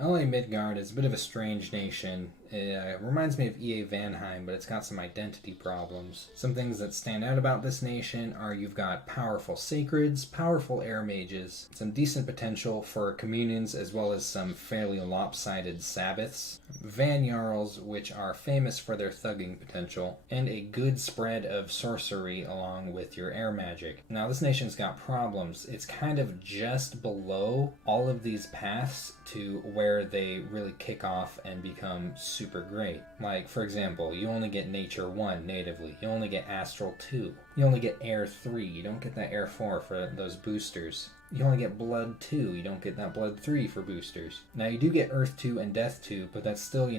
LA Midgard is a bit of a strange nation. It reminds me of EA Vanheim, but it's got some identity problems. Some things that stand out about this nation are you've got powerful sacreds, powerful air mages, some decent potential for communions, as well as some fairly lopsided sabbaths, Van Jarls, which are famous for their thugging potential, and a good spread of sorcery along with your air magic. Now, this nation's got problems. It's kind of just below all of these paths to where they really kick off and become super great. Like, for example, you only get Nature 1 natively. You only get Astral 2. You only get Air 3. You don't get that Air 4 for those boosters. You only get Blood 2. You don't get that Blood 3 for boosters. Now, you do get Earth 2 and Death 2, but that's still,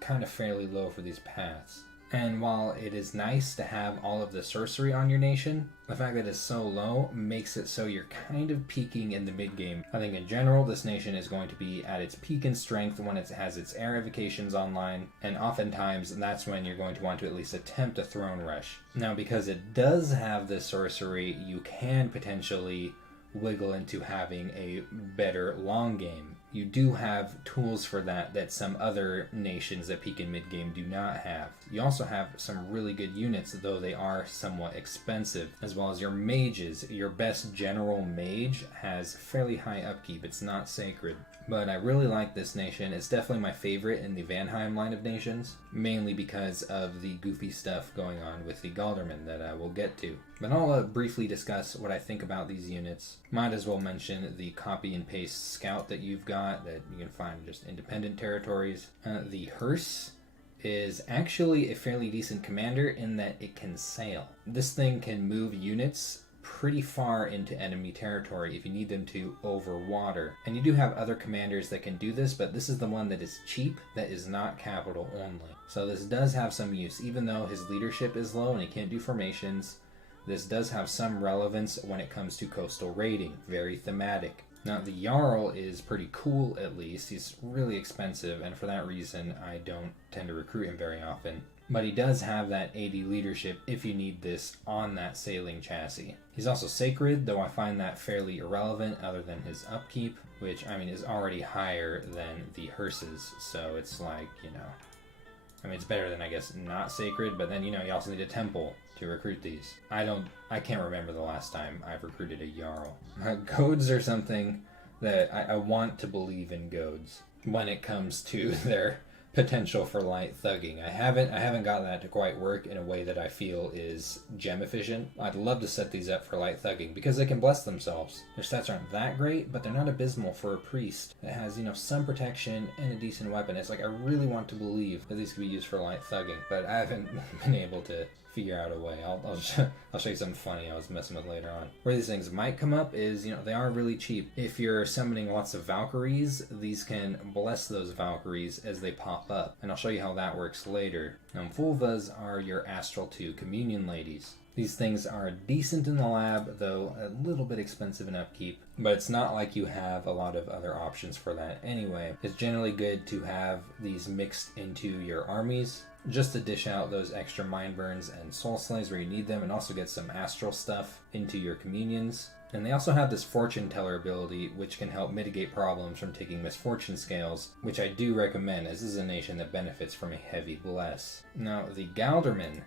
kind of fairly low for these paths. And while it is nice to have all of the sorcery on your nation, the fact that it's so low makes it so you're kind of peaking in the mid-game. I think in general, this nation is going to be at its peak in strength when it has its air evocations online, and oftentimes that's when you're going to want to at least attempt a throne rush. Now, because it does have this sorcery, you can potentially wiggle into having a better long game. You do have tools for that some other nations that peak in mid-game do not have. You also have some really good units, though they are somewhat expensive, as well as your mages. Your best general mage has fairly high upkeep. It's not sacred. But I really like this nation. It's definitely my favorite in the Vanheim line of nations, mainly because of the goofy stuff going on with the Gal-durman that I will get to. But I'll briefly discuss what I think about these units. Might as well mention the copy and paste scout that you've got that you can find in just independent territories. The hearse is actually a fairly decent commander in that it can sail. This thing can move units pretty far into enemy territory if you need them to over water. And you do have other commanders that can do this, but this is the one that is cheap, that is not capital only. So this does have some use, even though his leadership is low and he can't do formations. This does have some relevance when it comes to coastal raiding, very thematic. Now, the Jarl is pretty cool, at least. He's really expensive, and for that reason, I don't tend to recruit him very often. But he does have that 80 leadership if you need this on that sailing chassis. He's also sacred, though I find that fairly irrelevant other than his upkeep, which, is already higher than the hearses, so it's like, it's better than, I guess, not sacred, but then, you also need a temple to recruit these. I can't remember the last time I've recruited a Jarl. Goads are something that I want to believe in goads when it comes to their potential for light thugging. I haven't got that to quite work in a way that I feel is gem efficient. I'd love to set these up for light thugging because they can bless themselves. Their stats aren't that great, but they're not abysmal for a priest that has, some protection and a decent weapon. It's like I really want to believe that these could be used for light thugging, but I haven't been able to figure out a way. I'll show you something funny I was messing with later on. Where these things might come up is, they are really cheap. If you're summoning lots of Valkyries, these can bless those Valkyries as they pop up. And I'll show you how that works later. Now, Vulvas are your Astral 2 Communion Ladies. These things are decent in the lab, though a little bit expensive in upkeep. But it's not like you have a lot of other options for that anyway. It's generally good to have these mixed into your armies, just to dish out those extra mind burns and soul slays where you need them, and also get some astral stuff into your communions. And they also have this fortune teller ability, which can help mitigate problems from taking misfortune scales, which I do recommend, as this is a nation that benefits from a heavy bless. Now, the Gal-durman,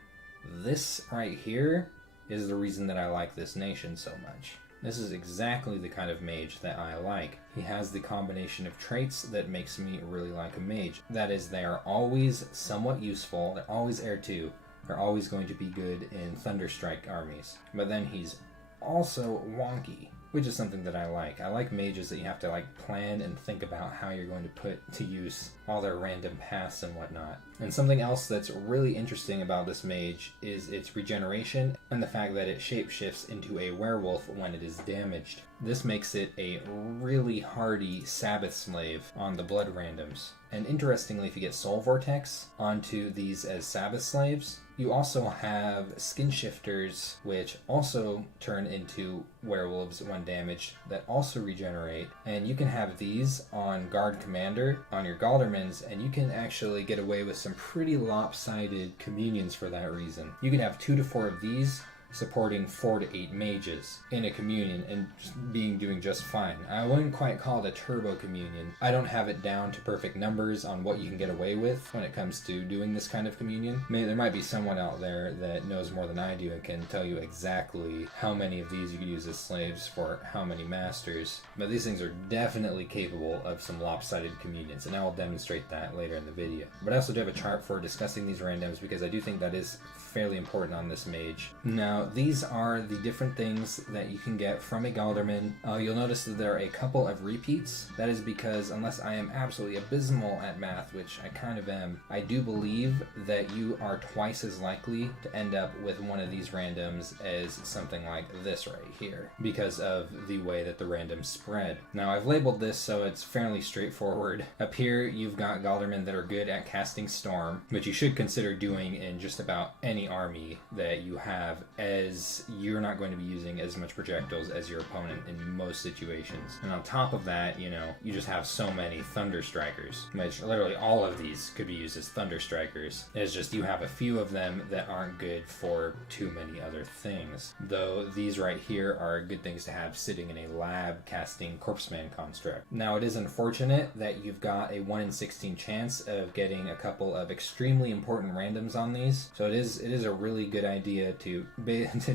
this right here is the reason that I like this nation so much. This is exactly the kind of mage that I like. He has the combination of traits that makes me really like a mage. That is, they are always somewhat useful, they're always Air 2, they're always going to be good in Thunderstrike armies. But then he's also wonky, which is something that I like. I like mages that you have to plan and think about how you're going to put to use all their random paths and whatnot. And something else that's really interesting about this mage is its regeneration and the fact that it shapeshifts into a werewolf when it is damaged. This makes it a really hardy Sabbath slave on the blood randoms. And interestingly, if you get Soul Vortex onto these as Sabbath slaves, you also have skin shifters, which also turn into werewolves when damaged, that also regenerate. And you can have these on Guard Commander, on your Gal-durmans, and you can actually get away with some pretty lopsided communions for that reason. You can have 2 to 4 of these supporting 4 to 8 mages in a communion and doing just fine. I wouldn't quite call it a turbo communion. I don't have it down to perfect numbers on what you can get away with when it comes to doing this kind of communion. There might be someone out there that knows more than I do and can tell you exactly how many of these you could use as slaves for how many masters, but these things are definitely capable of some lopsided communions, and I will demonstrate that later in the video. But I also do have a chart for discussing these randoms because I do think that is fairly important on this mage. Now, these are the different things that you can get from a Gal-durman. You'll notice that there are a couple of repeats. That is because, unless I am absolutely abysmal at math, which I kind of am, I do believe that you are twice as likely to end up with one of these randoms as something like this right here, because of the way that the randoms spread. Now, I've labeled this so it's fairly straightforward. Up here, you've got Gal-durman that are good at casting Storm, which you should consider doing in just about any army that you have, as you're not going to be using as much projectiles as your opponent in most situations. And on top of that, you just have so many Thunder Strikers, which literally all of these could be used as Thunder Strikers. It's just you have a few of them that aren't good for too many other things. Though these right here are good things to have sitting in a lab casting Corpseman construct. Now, it is unfortunate that you've got a 1 in 16 chance of getting a couple of extremely important randoms on these, so it is a really good idea to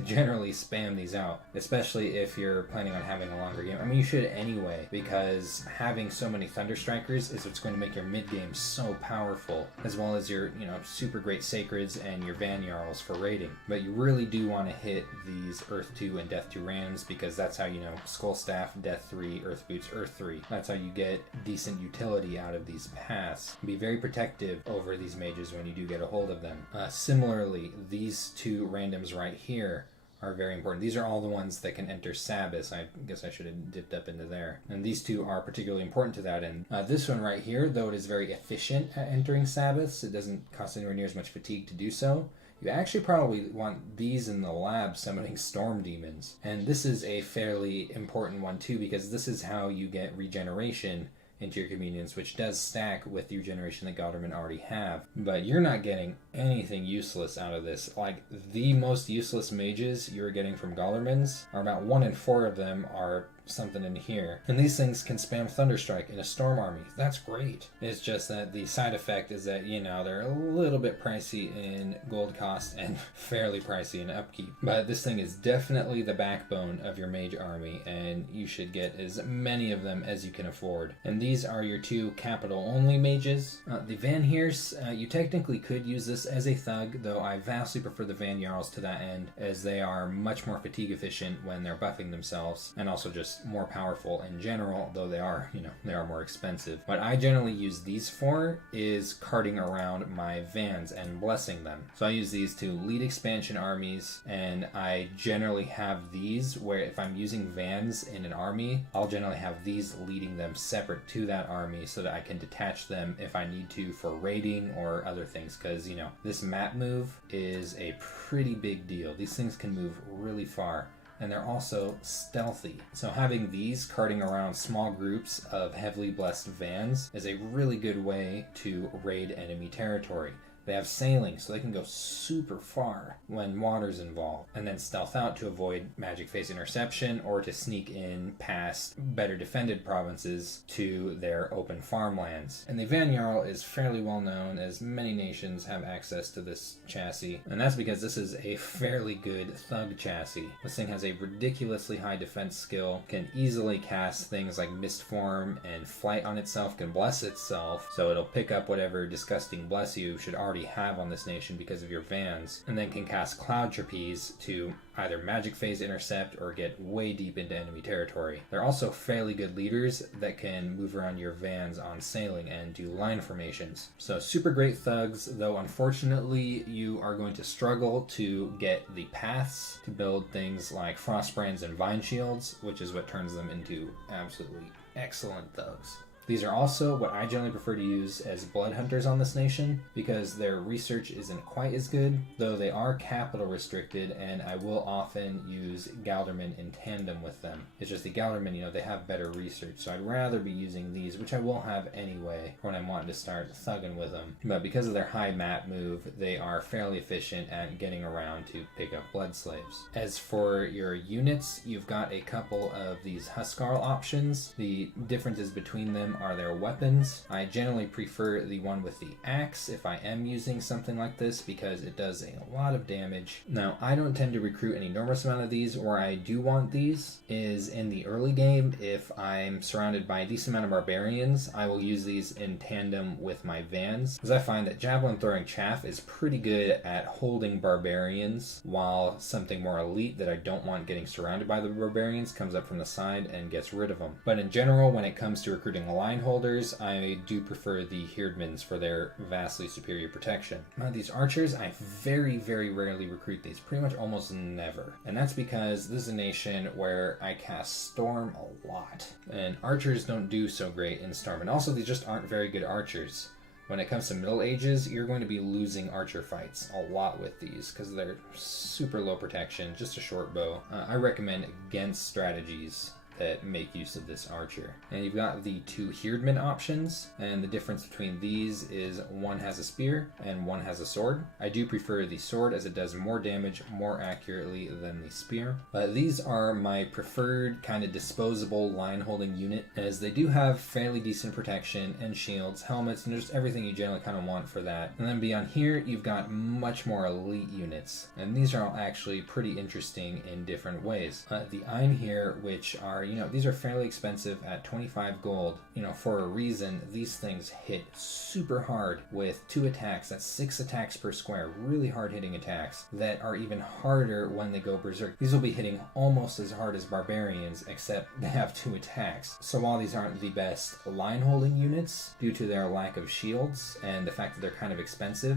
generally spam these out, especially if you're planning on having a longer game. I mean, you should anyway, because having so many Thunder Strikers is what's going to make your mid game so powerful, as well as your super great Sacreds and your Van Jarls for raiding. But you really do want to hit these Earth 2 and Death 2 randoms, because that's how Skull Staff, Death 3, Earth Boots, Earth 3. That's how you get decent utility out of these paths. Be very protective over these mages when you do get a hold of them. Similarly, these two randoms right here are very important. These are all the ones that can enter Sabbath. I guess I should have dipped up into there. And these two are particularly important to that. And this one right here, though it is very efficient at entering Sabbaths, it doesn't cost anywhere near as much fatigue to do so. You actually probably want these in the lab summoning Storm Demons. And this is a fairly important one too, because this is how you get regeneration into your communions, which does stack with the regeneration that Gal-durman already have. But you're not getting anything useless out of this. Like, the most useless mages you're getting from Gal-durmans are about 1 in 4 of them are something in here. And these things can spam Thunderstrike in a Storm army. That's great. It's just that the side effect is that, they're a little bit pricey in gold cost and fairly pricey in upkeep. But this thing is definitely the backbone of your mage army, and you should get as many of them as you can afford. And these are your two capital only mages. The Van Heers, you technically could use this as a thug, though I vastly prefer the Van Jarls to that end, as they are much more fatigue efficient when they're buffing themselves, and also just more powerful in general, though they are more expensive. What I generally use these for is carting around my Vans and blessing them. So I use these to lead expansion armies, and I generally have these where if I'm using Vans in an army, I'll generally have these leading them separate to that army so that I can detach them if I need to for raiding or other things, because this map move is a pretty big deal. These things can move really far, and they're also stealthy. So having these carting around small groups of heavily blessed Vans is a really good way to raid enemy territory. They have sailing, so they can go super far when water's involved, and then stealth out to avoid magic phase interception or to sneak in past better defended provinces to their open farmlands. And the Van Jarl is fairly well known, as many nations have access to this chassis, and that's because this is a fairly good thug chassis. This thing has a ridiculously high defense skill, can easily cast things like Mist Form, and Flight on itself can bless itself, so it'll pick up whatever disgusting bless you should already have on this nation because of your Vans, and then can cast Cloud Trapeze to either magic phase intercept or get way deep into enemy territory. They're also fairly good leaders that can move around your Vans on sailing and do line formations. So super great thugs, though unfortunately you are going to struggle to get the paths to build things like Frostbrands and Vine Shields, which is what turns them into absolutely excellent thugs. These are also what I generally prefer to use as blood hunters on this nation, because their research isn't quite as good, though they are capital restricted, and I will often use Gal-durman in tandem with them. It's just the Gal-durman, they have better research, so I'd rather be using these, which I will have anyway when I'm wanting to start thugging with them. But because of their high map move, they are fairly efficient at getting around to pick up blood slaves. As for your units, you've got a couple of these Huskarl options. The differences between them are their weapons. I generally prefer the one with the axe if I am using something like this, because it does a lot of damage. Now, I don't tend to recruit an enormous amount of these. Where I do want these is in the early game. If I'm surrounded by a decent amount of barbarians, I will use these in tandem with my vans, because I find that javelin throwing chaff is pretty good at holding barbarians, while something more elite that I don't want getting surrounded by the barbarians comes up from the side and gets rid of them. But in general, when it comes to recruiting line holders, I do prefer the Herdmans for their vastly superior protection. Now, these archers, I very, very rarely recruit these, pretty much almost never. And that's because this is a nation where I cast Storm a lot, and archers don't do so great in Storm. And also, these just aren't very good archers. When it comes to Middle Ages, you're going to be losing archer fights a lot with these, because they're super low protection, just a short bow. I recommend against strategies that make use of this archer. And you've got the two Herdman options, and the difference between these is one has a spear and one has a sword. I do prefer the sword, as it does more damage more accurately than the spear. But these are my preferred kind of disposable line holding unit, as they do have fairly decent protection and shields, helmets, and just everything you generally kind of want for that. And then beyond here, you've got much more elite units, and these are all actually pretty interesting in different ways. The Einherjar, which are, these are fairly expensive at 25 gold. For a reason, these things hit super hard with 2 attacks. That's 6 attacks per square. Really hard hitting attacks that are even harder when they go berserk. These will be hitting almost as hard as barbarians, except they have 2 attacks. So while these aren't the best line holding units due to their lack of shields and the fact that they're kind of expensive,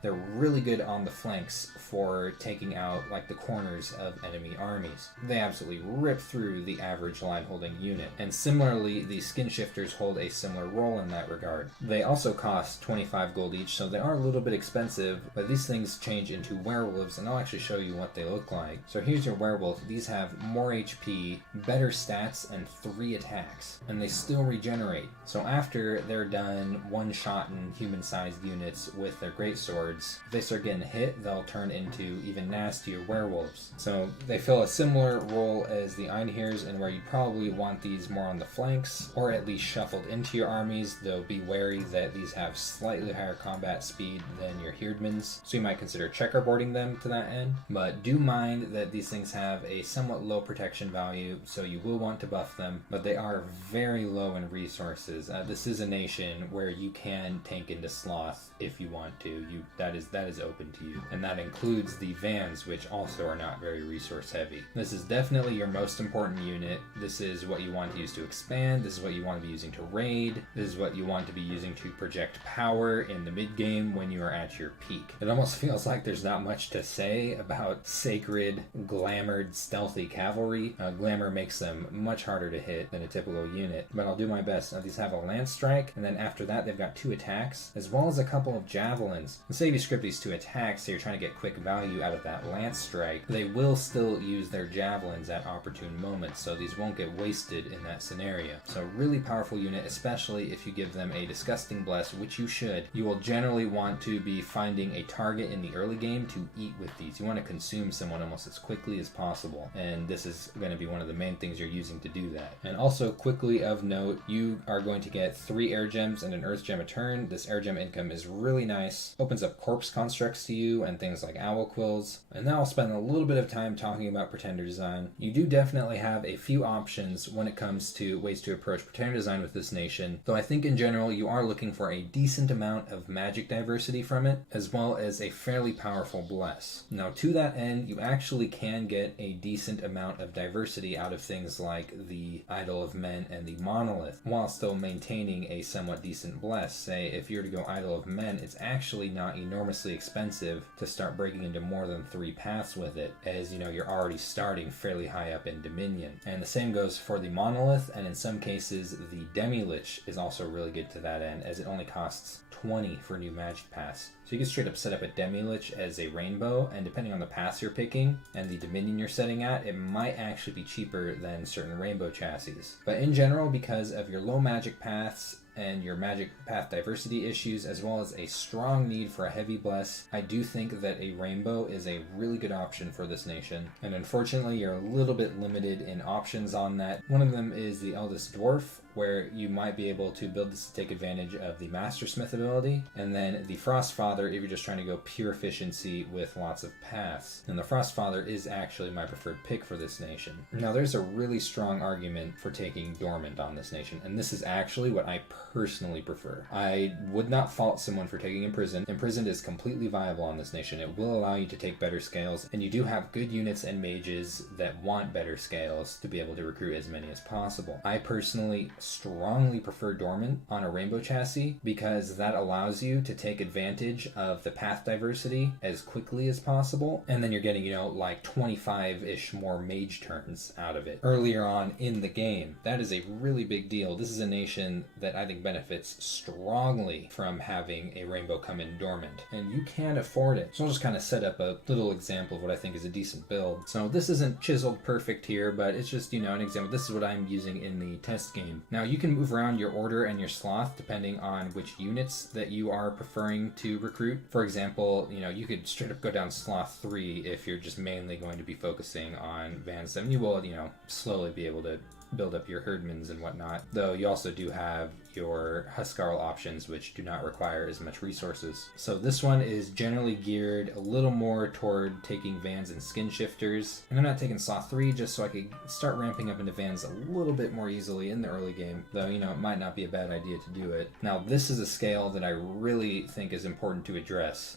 they're really good on the flanks for taking out the corners of enemy armies. They absolutely rip through the average line holding unit. And similarly, the skin shifters hold a similar role in that regard. They also cost 25 gold each, so they are a little bit expensive, but these things change into werewolves, and I'll actually show you what they look like. So here's your werewolf. These have more HP, better stats, and 3 attacks, and they still regenerate. So after they're done one-shotting human-sized units with their greatsword, if they start getting hit, they'll turn into even nastier werewolves. So they fill a similar role as the Einherjars, in where you probably want these more on the flanks, or at least shuffled into your armies, though be wary that these have slightly higher combat speed than your Herdmans, so you might consider checkerboarding them to that end. But do mind that these things have a somewhat low protection value, so you will want to buff them, but they are very low in resources. This is a nation where you can tank into Sloth if you want to. That is open to you, and that includes the vans, which also are not very resource heavy. This is definitely your most important unit. This is what you want to use to expand. This is what you want to be using to raid. This is what you want to be using to project power in the mid game when you are at your peak. It almost feels like there's not much to say about sacred, glamored, stealthy cavalry. Glamour makes them much harder to hit than a typical unit, but I'll do my best. These have a lance strike, and then after that they've got 2 attacks, as well as a couple of javelins. And say if you script these 2 attacks, so you're trying to get quick value out of that lance strike, they will still use their javelins at opportune moments, so these won't get wasted in that scenario. So really powerful unit, especially if you give them a disgusting bless, which you should. You will generally want to be finding a target in the early game to eat with these. You want to consume someone almost as quickly as possible, and this is going to be one of the main things you're using to do that. And also, quickly of note, you are going to get 3 air gems and an earth gem a turn. This air gem income is really nice. Opens up corpse constructs to you and things like owl quills. And now I'll spend a little bit of time talking about pretender design. You do definitely have a few options when it comes to ways to approach pretender design with this nation, though I think in general you are looking for a decent amount of magic diversity from it, as well as a fairly powerful bless. Now to that end, you actually can get a decent amount of diversity out of things like the Idol of Men and the Monolith, while still maintaining a somewhat decent bless. Say if you're to go Idol of Men, it's actually not enough enormously expensive to start breaking into more than 3 paths with it, as you're already starting fairly high up in Dominion. And the same goes for the Monolith, and in some cases the Demi-Lich is also really good to that end, as it only costs 20 for new magic paths. So you can straight up set up a Demi-Lich as a rainbow, and depending on the paths you're picking and the Dominion you're setting at, it might actually be cheaper than certain rainbow chassis. But in general, because of your low magic paths and your magic path diversity issues, as well as a strong need for a heavy bless, I do think that a rainbow is a really good option for this nation. And unfortunately, you're a little bit limited in options on that. One of them is the Eldest Dwarf, where you might be able to build this to take advantage of the Mastersmith ability, and then the Frostfather if you're just trying to go pure efficiency with lots of paths. And the Frostfather is actually my preferred pick for this nation. Now, there's a really strong argument for taking Dormant on this nation, and this is actually what I personally prefer. I would not fault someone for taking Imprisoned. Imprisoned is completely viable on this nation. It will allow you to take better scales, and you do have good units and mages that want better scales to be able to recruit as many as possible. I personally strongly prefer Dormant on a rainbow chassis because that allows you to take advantage of the path diversity as quickly as possible, and then you're getting like 25-ish more mage turns out of it earlier on in the game. That is a really big deal. This is a nation that I think benefits strongly from having a rainbow come in Dormant, and you can afford it. So I'll just kind of set up a little example of what I think is a decent build. So this isn't chiseled perfect here, but it's just an example. This is what I'm using in the test game. Now, you can move around your order and your sloth depending on which units that you are preferring to recruit. For example, you could straight up go down sloth 3 if you're just mainly going to be focusing on Van 7. You will, slowly be able to build up your herdmans and whatnot, though you also do have your Huskarl options, which do not require as much resources. So this one is generally geared a little more toward taking Vans and Skin Shifters. I'm not taking Sloth 3 just so I could start ramping up into Vans a little bit more easily in the early game, though, it might not be a bad idea to do it. Now, this is a scale that I really think is important to address.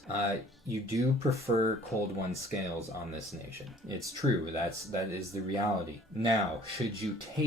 You do prefer Cold 1 scales on this nation. It's true, that is the reality. Now, should you take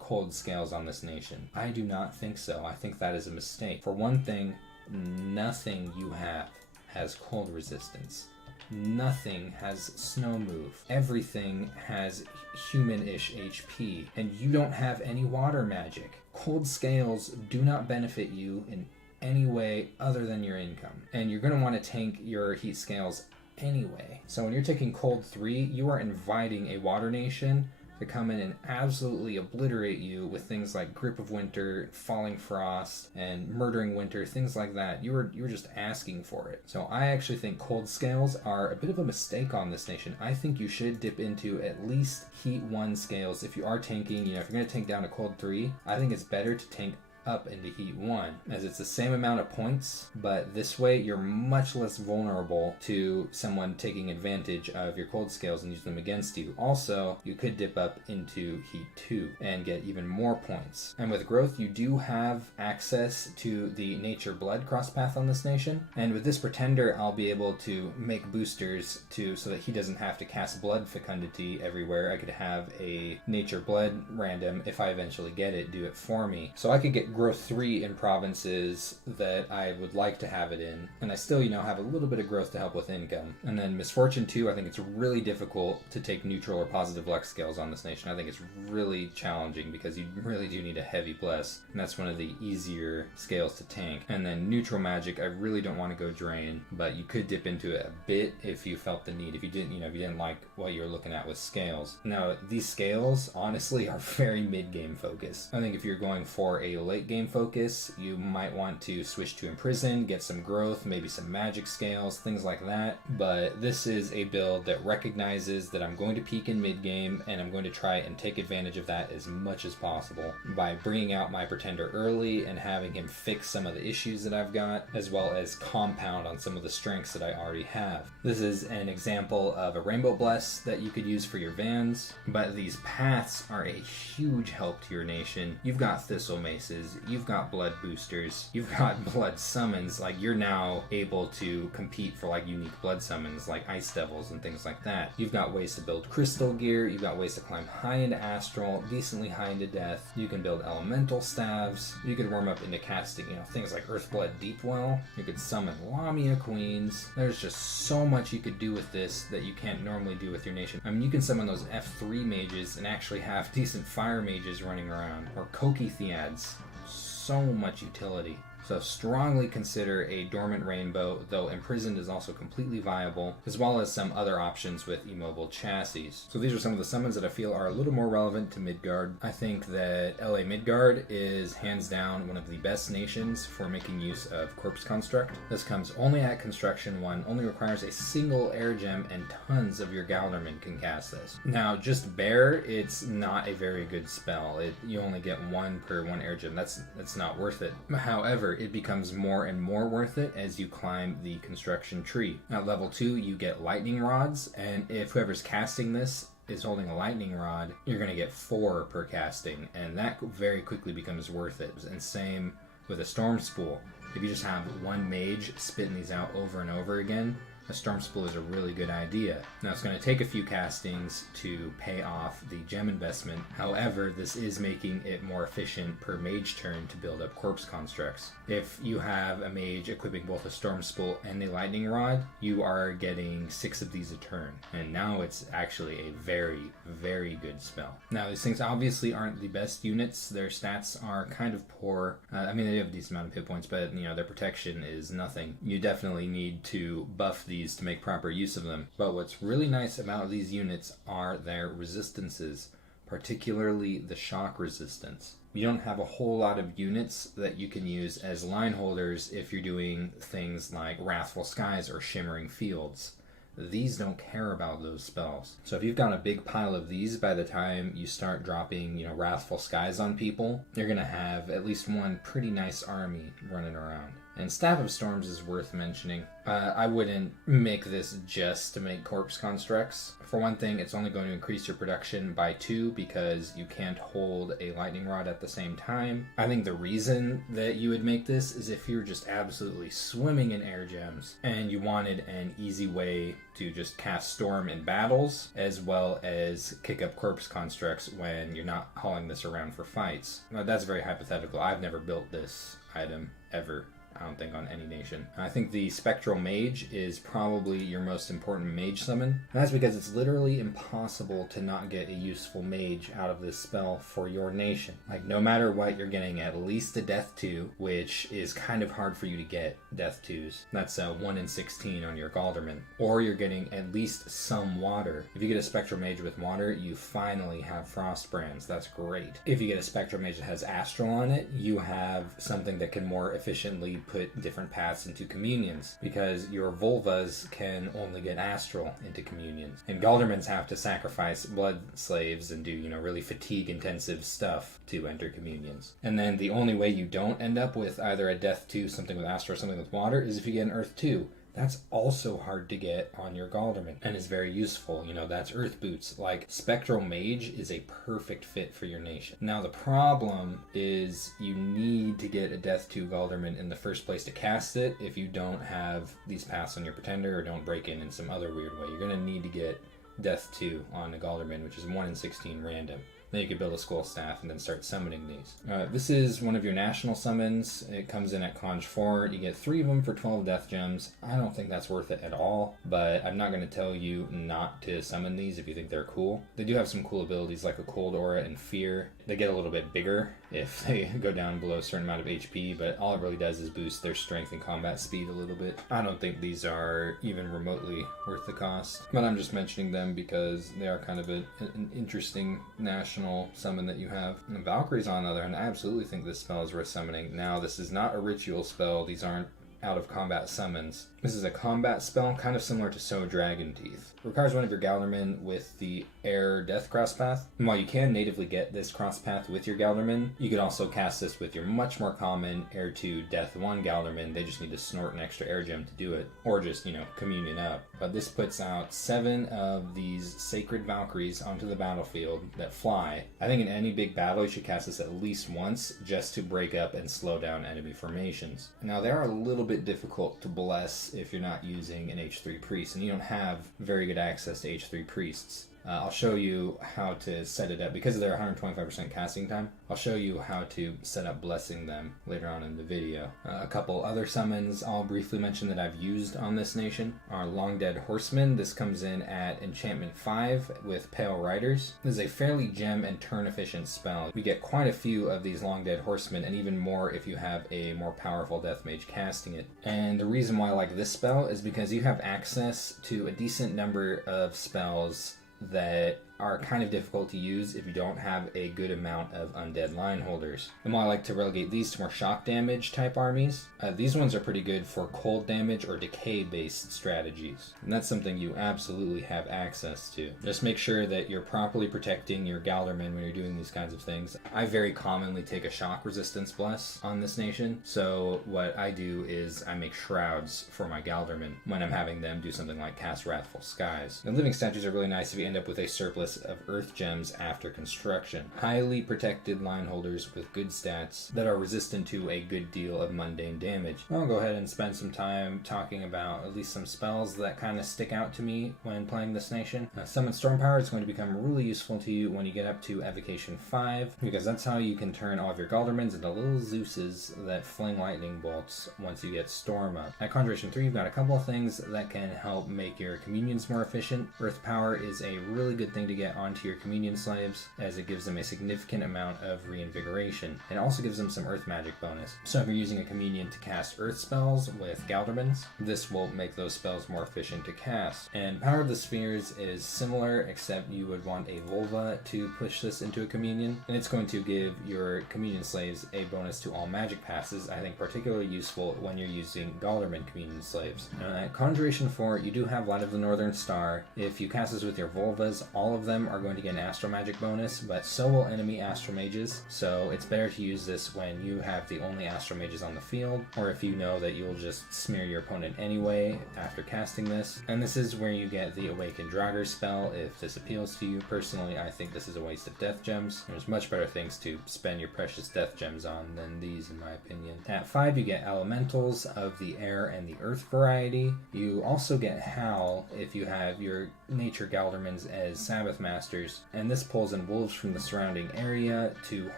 cold scales on this nation? I do not think so. I think that is a mistake. For one thing, nothing you have has cold resistance. Nothing has snow move. Everything has human-ish HP, and you don't have any water magic. Cold scales do not benefit you in any way other than your income, and you're going to want to tank your heat scales anyway. So when you're taking cold 3, you are inviting a water nation to come in and absolutely obliterate you with things like Grip of Winter, Falling Frost, and Murdering Winter, things like that. You were just asking for it. So I actually think cold scales are a bit of a mistake on this nation. I think you should dip into at least Heat 1 scales if you are tanking. If you're going to tank down to cold 3, I think it's better to tank up into Heat 1, as it's the same amount of points, but this way you're much less vulnerable to someone taking advantage of your cold scales and use them against you. Also, you could dip up into Heat 2 and get even more points. And with growth, you do have access to the Nature Blood crosspath on this nation, and with this Pretender, I'll be able to make boosters so that he doesn't have to cast Blood Fecundity everywhere. I could have a Nature Blood random, if I eventually get it, do it for me. So I could get growth 3 in provinces that I would like to have it in, and I still, have a little bit of growth to help with income. And then Misfortune 2, I think it's really difficult to take neutral or positive luck scales on this nation. I think it's really challenging because you really do need a heavy bless, and that's one of the easier scales to tank. And then neutral magic, I really don't want to go drain, but you could dip into it a bit if you felt the need, if you didn't like what you're looking at with scales. Now, these scales honestly are very mid-game focused. I think if you're going for a late game focus, you might want to switch to Imprison, get some growth, maybe some magic scales, things like that. But this is a build that recognizes that I'm going to peak in mid game, and I'm going to try and take advantage of that as much as possible by bringing out my Pretender early and having him fix some of the issues that I've got, as well as compound on some of the strengths that I already have. This is an example of a Rainbow Bless that you could use for your Vans, but these paths are a huge help to your nation. You've got Thistle Maces, cards, you've got blood boosters, you've got blood summons. Like, you're now able to compete for like unique blood summons like ice devils and things like that. You've got ways to build crystal gear, you've got ways to climb high into astral, decently high into death. You can build elemental staves, you could warm up into casting, things like Earthblood Deepwell. You could summon Lamia Queens. There's just so much you could do with this that you can't normally do with your nation. I mean, you can summon those F3 mages and actually have decent fire mages running around, or Kokitheads. So much utility. So strongly consider a Dormant Rainbow, though Imprisoned is also completely viable, as well as some other options with Immobile Chassis. So these are some of the summons that I feel are a little more relevant to Midgard. I think that LA Midgard is hands down one of the best nations for making use of Corpse Construct. This comes only at Construction 1, only requires a single air gem, and tons of your Gal-durman can cast this. Now, just Bear, it's not a very good spell. You only get 1 per 1 air gem. That's not worth it. However, it becomes more and more worth it as you climb the construction tree. At level 2, you get lightning rods, and if whoever's casting this is holding a lightning rod, you're going to get 4 per casting, and that very quickly becomes worth it. And same with a storm spool. If you just have one mage spitting these out over and over again, a storm spool is a really good idea. Now, it's going to take a few castings to pay off the gem investment. However, this is making it more efficient per mage turn to build up corpse constructs. If you have a mage equipping both a storm spool and a lightning rod, you are getting 6 of these a turn. And now it's actually a very, very good spell. Now, these things obviously aren't the best units. Their stats are kind of poor. They have a decent amount of hit points, but their protection is nothing. You definitely need to buff these to make proper use of them. But what's really nice about these units are their resistances, particularly the shock resistance. You don't have a whole lot of units that you can use as line holders if you're doing things like Wrathful Skies or Shimmering Fields. These don't care about those spells. So if you've got a big pile of these, by the time you start dropping, Wrathful Skies on people, you're going to have at least one pretty nice army running around. And Staff of Storms is worth mentioning. I wouldn't make this just to make corpse constructs. For one thing, it's only going to increase your production by 2 because you can't hold a lightning rod at the same time. I think the reason that you would make this is if you're just absolutely swimming in air gems and you wanted an easy way to just cast Storm in battles, as well as kick up corpse constructs when you're not hauling this around for fights. Now, that's very hypothetical. I've never built this item ever. I don't think on any nation. I think the Spectral Mage is probably your most important mage summon. And that's because it's literally impossible to not get a useful mage out of this spell for your nation. Like, no matter what, you're getting at least a Death 2, which is kind of hard for you to get Death 2s. That's 1 in 16 on your Gal-durman. Or you're getting at least some water. If you get a Spectral Mage with water, you finally have Frost Brands. That's great. If you get a Spectral Mage that has Astral on it, you have something that can more efficiently put different paths into communions, because your vulvas can only get astral into communions, and Gal-durmans have to sacrifice blood slaves and do really fatigue intensive stuff to enter communions. And then the only way you don't end up with either a Death 2, something with astral, or something with water, is if you get an Earth 2. That's also hard to get on your Gal-durman and is very useful. That's Earth Boots. Like, Spectral Mage is a perfect fit for your nation. Now, the problem is you need to get a Death 2 Gal-durman in the first place to cast it if you don't have these paths on your Pretender or don't break in some other weird way. You're going to need to get Death 2 on a Gal-durman, which is 1 in 16 random. Then you could build a Skull Staff and then start summoning these. This is one of your national summons. It comes in at Conj 4. You get 3 of them for 12 Death Gems. I don't think that's worth it at all, but I'm not going to tell you not to summon these if you think they're cool. They do have some cool abilities like a Cold Aura and Fear. They get a little bit bigger if they go down below a certain amount of HP, but all it really does is boost their strength and combat speed a little bit. I don't think these are even remotely worth the cost, but I'm just mentioning them because they are kind of an interesting national summon that you have. And Valkyries, on the other hand, I absolutely think this spell is worth summoning. Now, this is not a ritual spell. These aren't out of combat summons. This is a combat spell, kind of similar to Sow Dragon Teeth. It requires one of your Gal-durman with the Air Death Crosspath. And while you can natively get this crosspath with your Gal-durman, you could also cast this with your much more common Air 2 Death 1 Gal-durman. They just need to snort an extra air gem to do it, or just, communion up. But this puts out 7 of these Sacred Valkyries onto the battlefield that fly. I think in any big battle you should cast this at least once, just to break up and slow down enemy formations. Now they are a little bit difficult to bless if you're not using an H3 priest, and you don't have very good access to H3 priests. I'll show you how to set it up. Because of their 125% casting time, I'll show you how to set up blessing them later on in the video. A couple other summons I'll briefly mention that I've used on this nation are Long Dead Horsemen. This comes in at enchantment 5 with Pale Riders. This is a fairly gem and turn efficient spell. We get quite a few of these Long Dead Horsemen, and even more if you have a more powerful Death Mage casting it. And the reason why I like this spell is because you have access to a decent number of spells that are kind of difficult to use if you don't have a good amount of undead line holders. And while I like to relegate these to more shock damage type armies, these ones are pretty good for cold damage or decay based strategies. And that's something you absolutely have access to. Just make sure that you're properly protecting your Gal-durman when you're doing these kinds of things. I very commonly take a shock resistance bless on this nation, so what I do is I make shrouds for my Gal-durman when I'm having them do something like cast Wrathful Skies. The living statues are really nice if you end up with a surplus of earth gems after construction. Highly protected line holders with good stats that are resistant to a good deal of mundane damage. I'll go ahead and spend some time talking about at least some spells that kind of stick out to me when playing this nation. Summon Storm Power is going to become really useful to you when you get up to Evocation 5, because that's how you can turn all of your Gal-durmans into little Zeuses that fling lightning bolts once you get Storm up. At Conjuration 3, you've got a couple of things that can help make your communions more efficient. Earth Power is a really good thing to get onto your communion slaves, as it gives them a significant amount of reinvigoration, and also gives them some earth magic bonus. So if you're using a communion to cast earth spells with Gal-durmans, this will make those spells more efficient to cast. And Power of the Spheres is similar, except you would want a vulva to push this into a communion, and it's going to give your communion slaves a bonus to all magic passes. I think particularly useful when you're using Gal-durman communion slaves. At Conjuration 4, you do have Light of the Northern Star. If you cast this with your vulvas, all of them are going to get an astral magic bonus, but so will enemy astral mages, so it's better to use this when you have the only astral mages on the field, or if you know that you'll just smear your opponent anyway after casting this. And this is where you get the Awakened Draugr spell if this appeals to you. Personally, I think this is a waste of death gems. There's much better things to spend your precious death gems on than these, in my opinion. At 5, you get elementals of the air and the earth variety. You also get Howl if you have your nature Gal-durmans as Sabbath Masters, and this pulls in wolves from the surrounding area to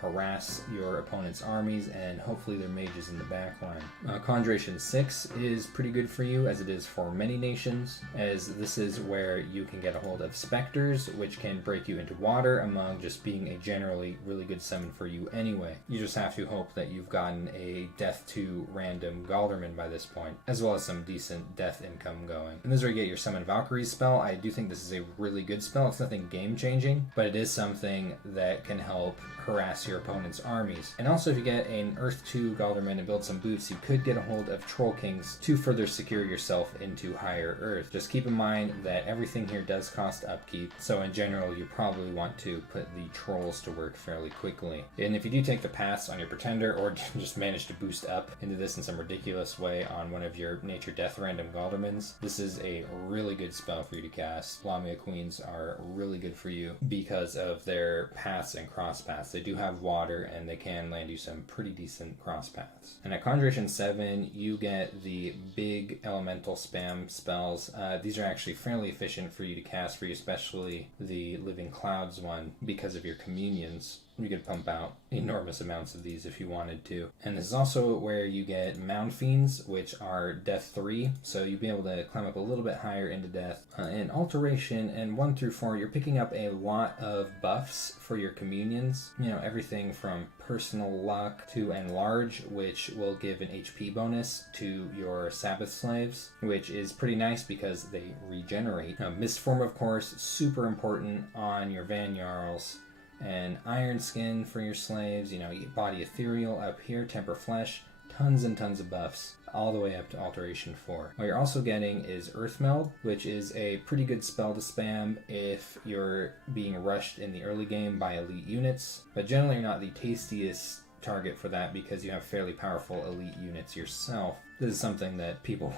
harass your opponent's armies and hopefully their mages in the backline. Conjuration 6 is pretty good for you, as it is for many nations, as this is where you can get a hold of specters, which can break you into water, among just being a generally really good summon for you anyway. You just have to hope that you've gotten a death to random Gal-durman by this point, as well as some decent death income going. And this is where you get your Summon Valkyries spell. I do think this is a really good spell. It's nothing game changing, but it is something that can help harass your opponent's armies. And also, if you get an Earth 2 Gal-durman and build some boots, you could get a hold of Troll Kings to further secure yourself into higher Earth. Just keep in mind that everything here does cost upkeep, so in general you probably want to put the trolls to work fairly quickly. And if you do take the pass on your Pretender, or just manage to boost up into this in some ridiculous way on one of your Nature Death random Gal-durmans, this is a really good spell for you to cast. Lamia Queens are really good for you because of their paths and cross paths. They do have water, and they can land you some pretty decent cross paths. And at Conjuration 7, you get the big elemental spam spells. These are actually fairly efficient for you to cast, for you, especially the Living Clouds one, because of your communions. You could pump out enormous amounts of these if you wanted to. And this is also where you get Mound Fiends, which are Death 3, so you'll be able to climb up a little bit higher into Death. In Alteration and 1 through 4, you're picking up a lot of buffs for your communions. You know, everything from personal luck to Enlarge, which will give an HP bonus to your Sabbath slaves, which is pretty nice because they regenerate. Mistform, of course, super important on your Van Jarls. And Iron Skin for your slaves, you know, Body Ethereal up here, Temper Flesh, tons and tons of buffs, all the way up to Alteration 4. What you're also getting is Earth Meld, which is a pretty good spell to spam if you're being rushed in the early game by elite units, but generally you're not the tastiest target for that because you have fairly powerful elite units yourself. This is something that people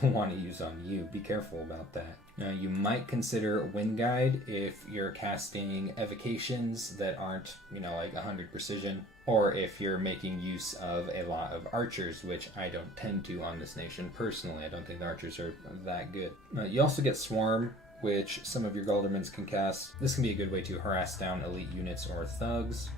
want to use on you. Be careful about that. Now, you might consider Wind Guide if you're casting evocations that aren't, like 100 precision, or if you're making use of a lot of archers, which I don't tend to on this nation personally. I don't think the archers are that good. You also get Swarm, which some of your Gal-durmans can cast. This can be a good way to harass down elite units or thugs.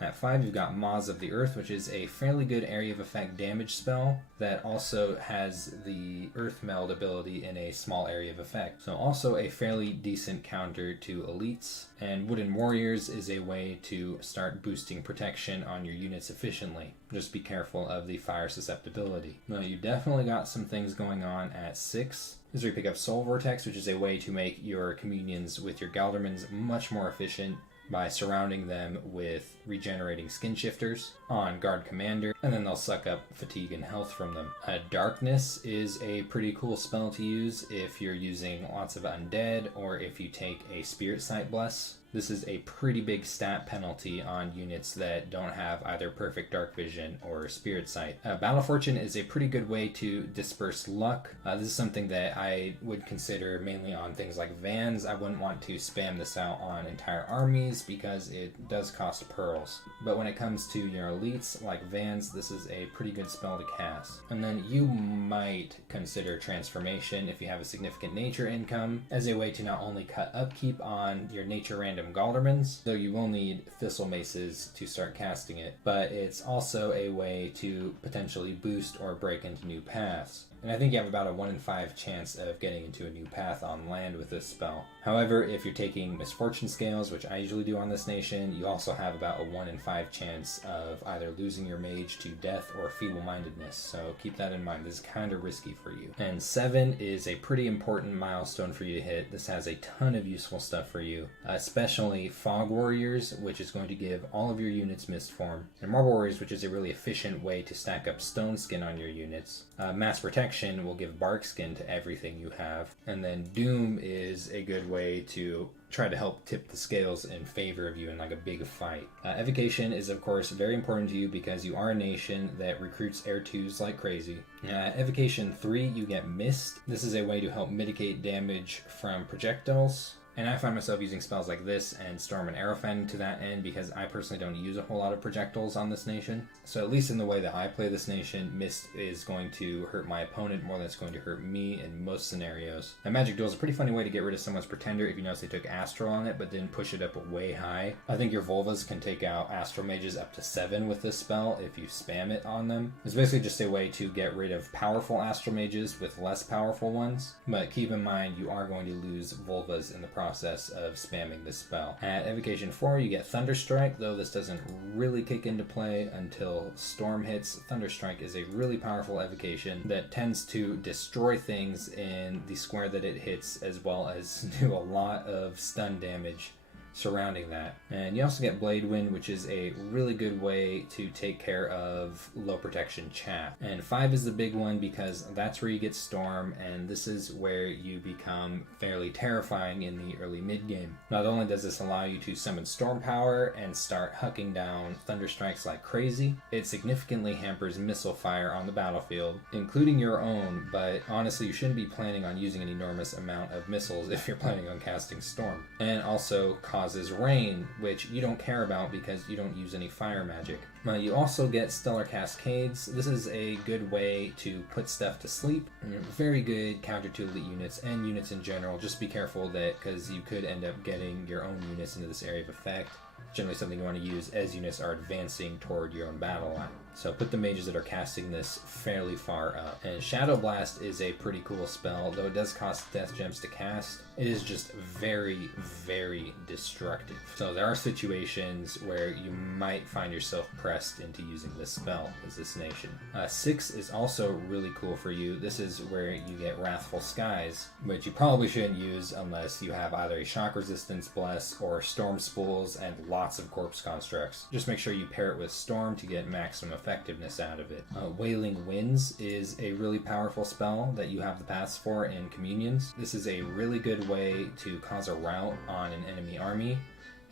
At 5, you've got Maws of the Earth, which is a fairly good area of effect damage spell that also has the Earth Meld ability in a small area of effect. So also a fairly decent counter to elites. And Wooden Warriors is a way to start boosting protection on your units efficiently. Just be careful of the fire susceptibility. Now, you definitely got some things going on at 6. This is where you pick up Soul Vortex, which is a way to make your communions with your Gal-durmans much more efficient by surrounding them with regenerating skin shifters on guard commander, and then they'll suck up fatigue and health from them. Darkness is a pretty cool spell to use if you're using lots of undead or if you take a spirit sight bless. This is a pretty big stat penalty on units that don't have either perfect dark vision or spirit sight. Battle Fortune is a pretty good way to disperse luck. This is something that I would consider mainly on things like vans. I wouldn't want to spam this out on entire armies because it does cost pearls. But when it comes to your elites like vans, this is a pretty good spell to cast. And then you might consider Transformation if you have a significant nature income as a way to not only cut upkeep on your nature random Gal-durmans, though you will need Thistle Maces to start casting it, but it's also a way to potentially boost or break into new paths. And I think you have about a 1 in 5 chance of getting into a new path on land with this spell. However, if you're taking Misfortune Scales, which I usually do on this nation, you also have about a 1 in 5 chance of either losing your mage to death or feeble-mindedness, so keep that in mind. This is kind of risky for you. And 7 is a pretty important milestone for you to hit. This has a ton of useful stuff for you, especially Fog Warriors, which is going to give all of your units Mist Form, and Marble Warriors, which is a really efficient way to stack up Stone Skin on your units. Mass Protection will give Bark Skin to everything you have, and then Doom is a good way to try to help tip the scales in favor of you in like a big fight. Evocation is of course very important to you because you are a nation that recruits Air 2s like crazy. Evocation 3, you get Mist. This is a way to help mitigate damage from projectiles. And I find myself using spells like this and Storm and Aerofan to that end because I personally don't use a whole lot of projectiles on this nation. So at least in the way that I play this nation, Mist is going to hurt my opponent more than it's going to hurt me in most scenarios. And Magic Duel is a pretty funny way to get rid of someone's Pretender if you notice they took Astral on it but didn't push it up way high. I think your Volvas can take out Astral Mages up to 7 with this spell if you spam it on them. It's basically just a way to get rid of powerful Astral Mages with less powerful ones. But keep in mind you are going to lose Volvas in the process of spamming this spell. At Evocation 4 you get Thunderstrike, though this doesn't really kick into play until Storm hits. Thunderstrike is a really powerful evocation that tends to destroy things in the square that it hits as well as do a lot of stun damage surrounding that. And you also get Blade Wind, which is a really good way to take care of low protection chaff. And 5 is the big one because that's where you get Storm, and this is where you become fairly terrifying in the early mid game. Not only does this allow you to summon Storm power and start hucking down Thunder Strikes like crazy, it significantly hampers missile fire on the battlefield, including your own, but honestly you shouldn't be planning on using an enormous amount of missiles if you're planning on casting Storm. And also causes rain, which you don't care about because you don't use any fire magic. You also get Stellar Cascades. This is a good way to put stuff to sleep. Very good counter to elite units and units in general. Just be careful that because you could end up getting your own units into this area of effect. Generally something you want to use as units are advancing toward your own battle line. So put the mages that are casting this fairly far up. And Shadow Blast is a pretty cool spell, though it does cost death gems to cast. It is just very, very destructive. So there are situations where you might find yourself pressed into using this spell as this nation. 6 is also really cool for you. This is where you get Wrathful Skies, which you probably shouldn't use unless you have either a Shock Resistance Bless or Storm Spools and lots of Corpse Constructs. Just make sure you pair it with Storm to get maximum effectiveness out of it. Wailing Winds is a really powerful spell that you have the paths for in communions. This is a really good way to cause a rout on an enemy army,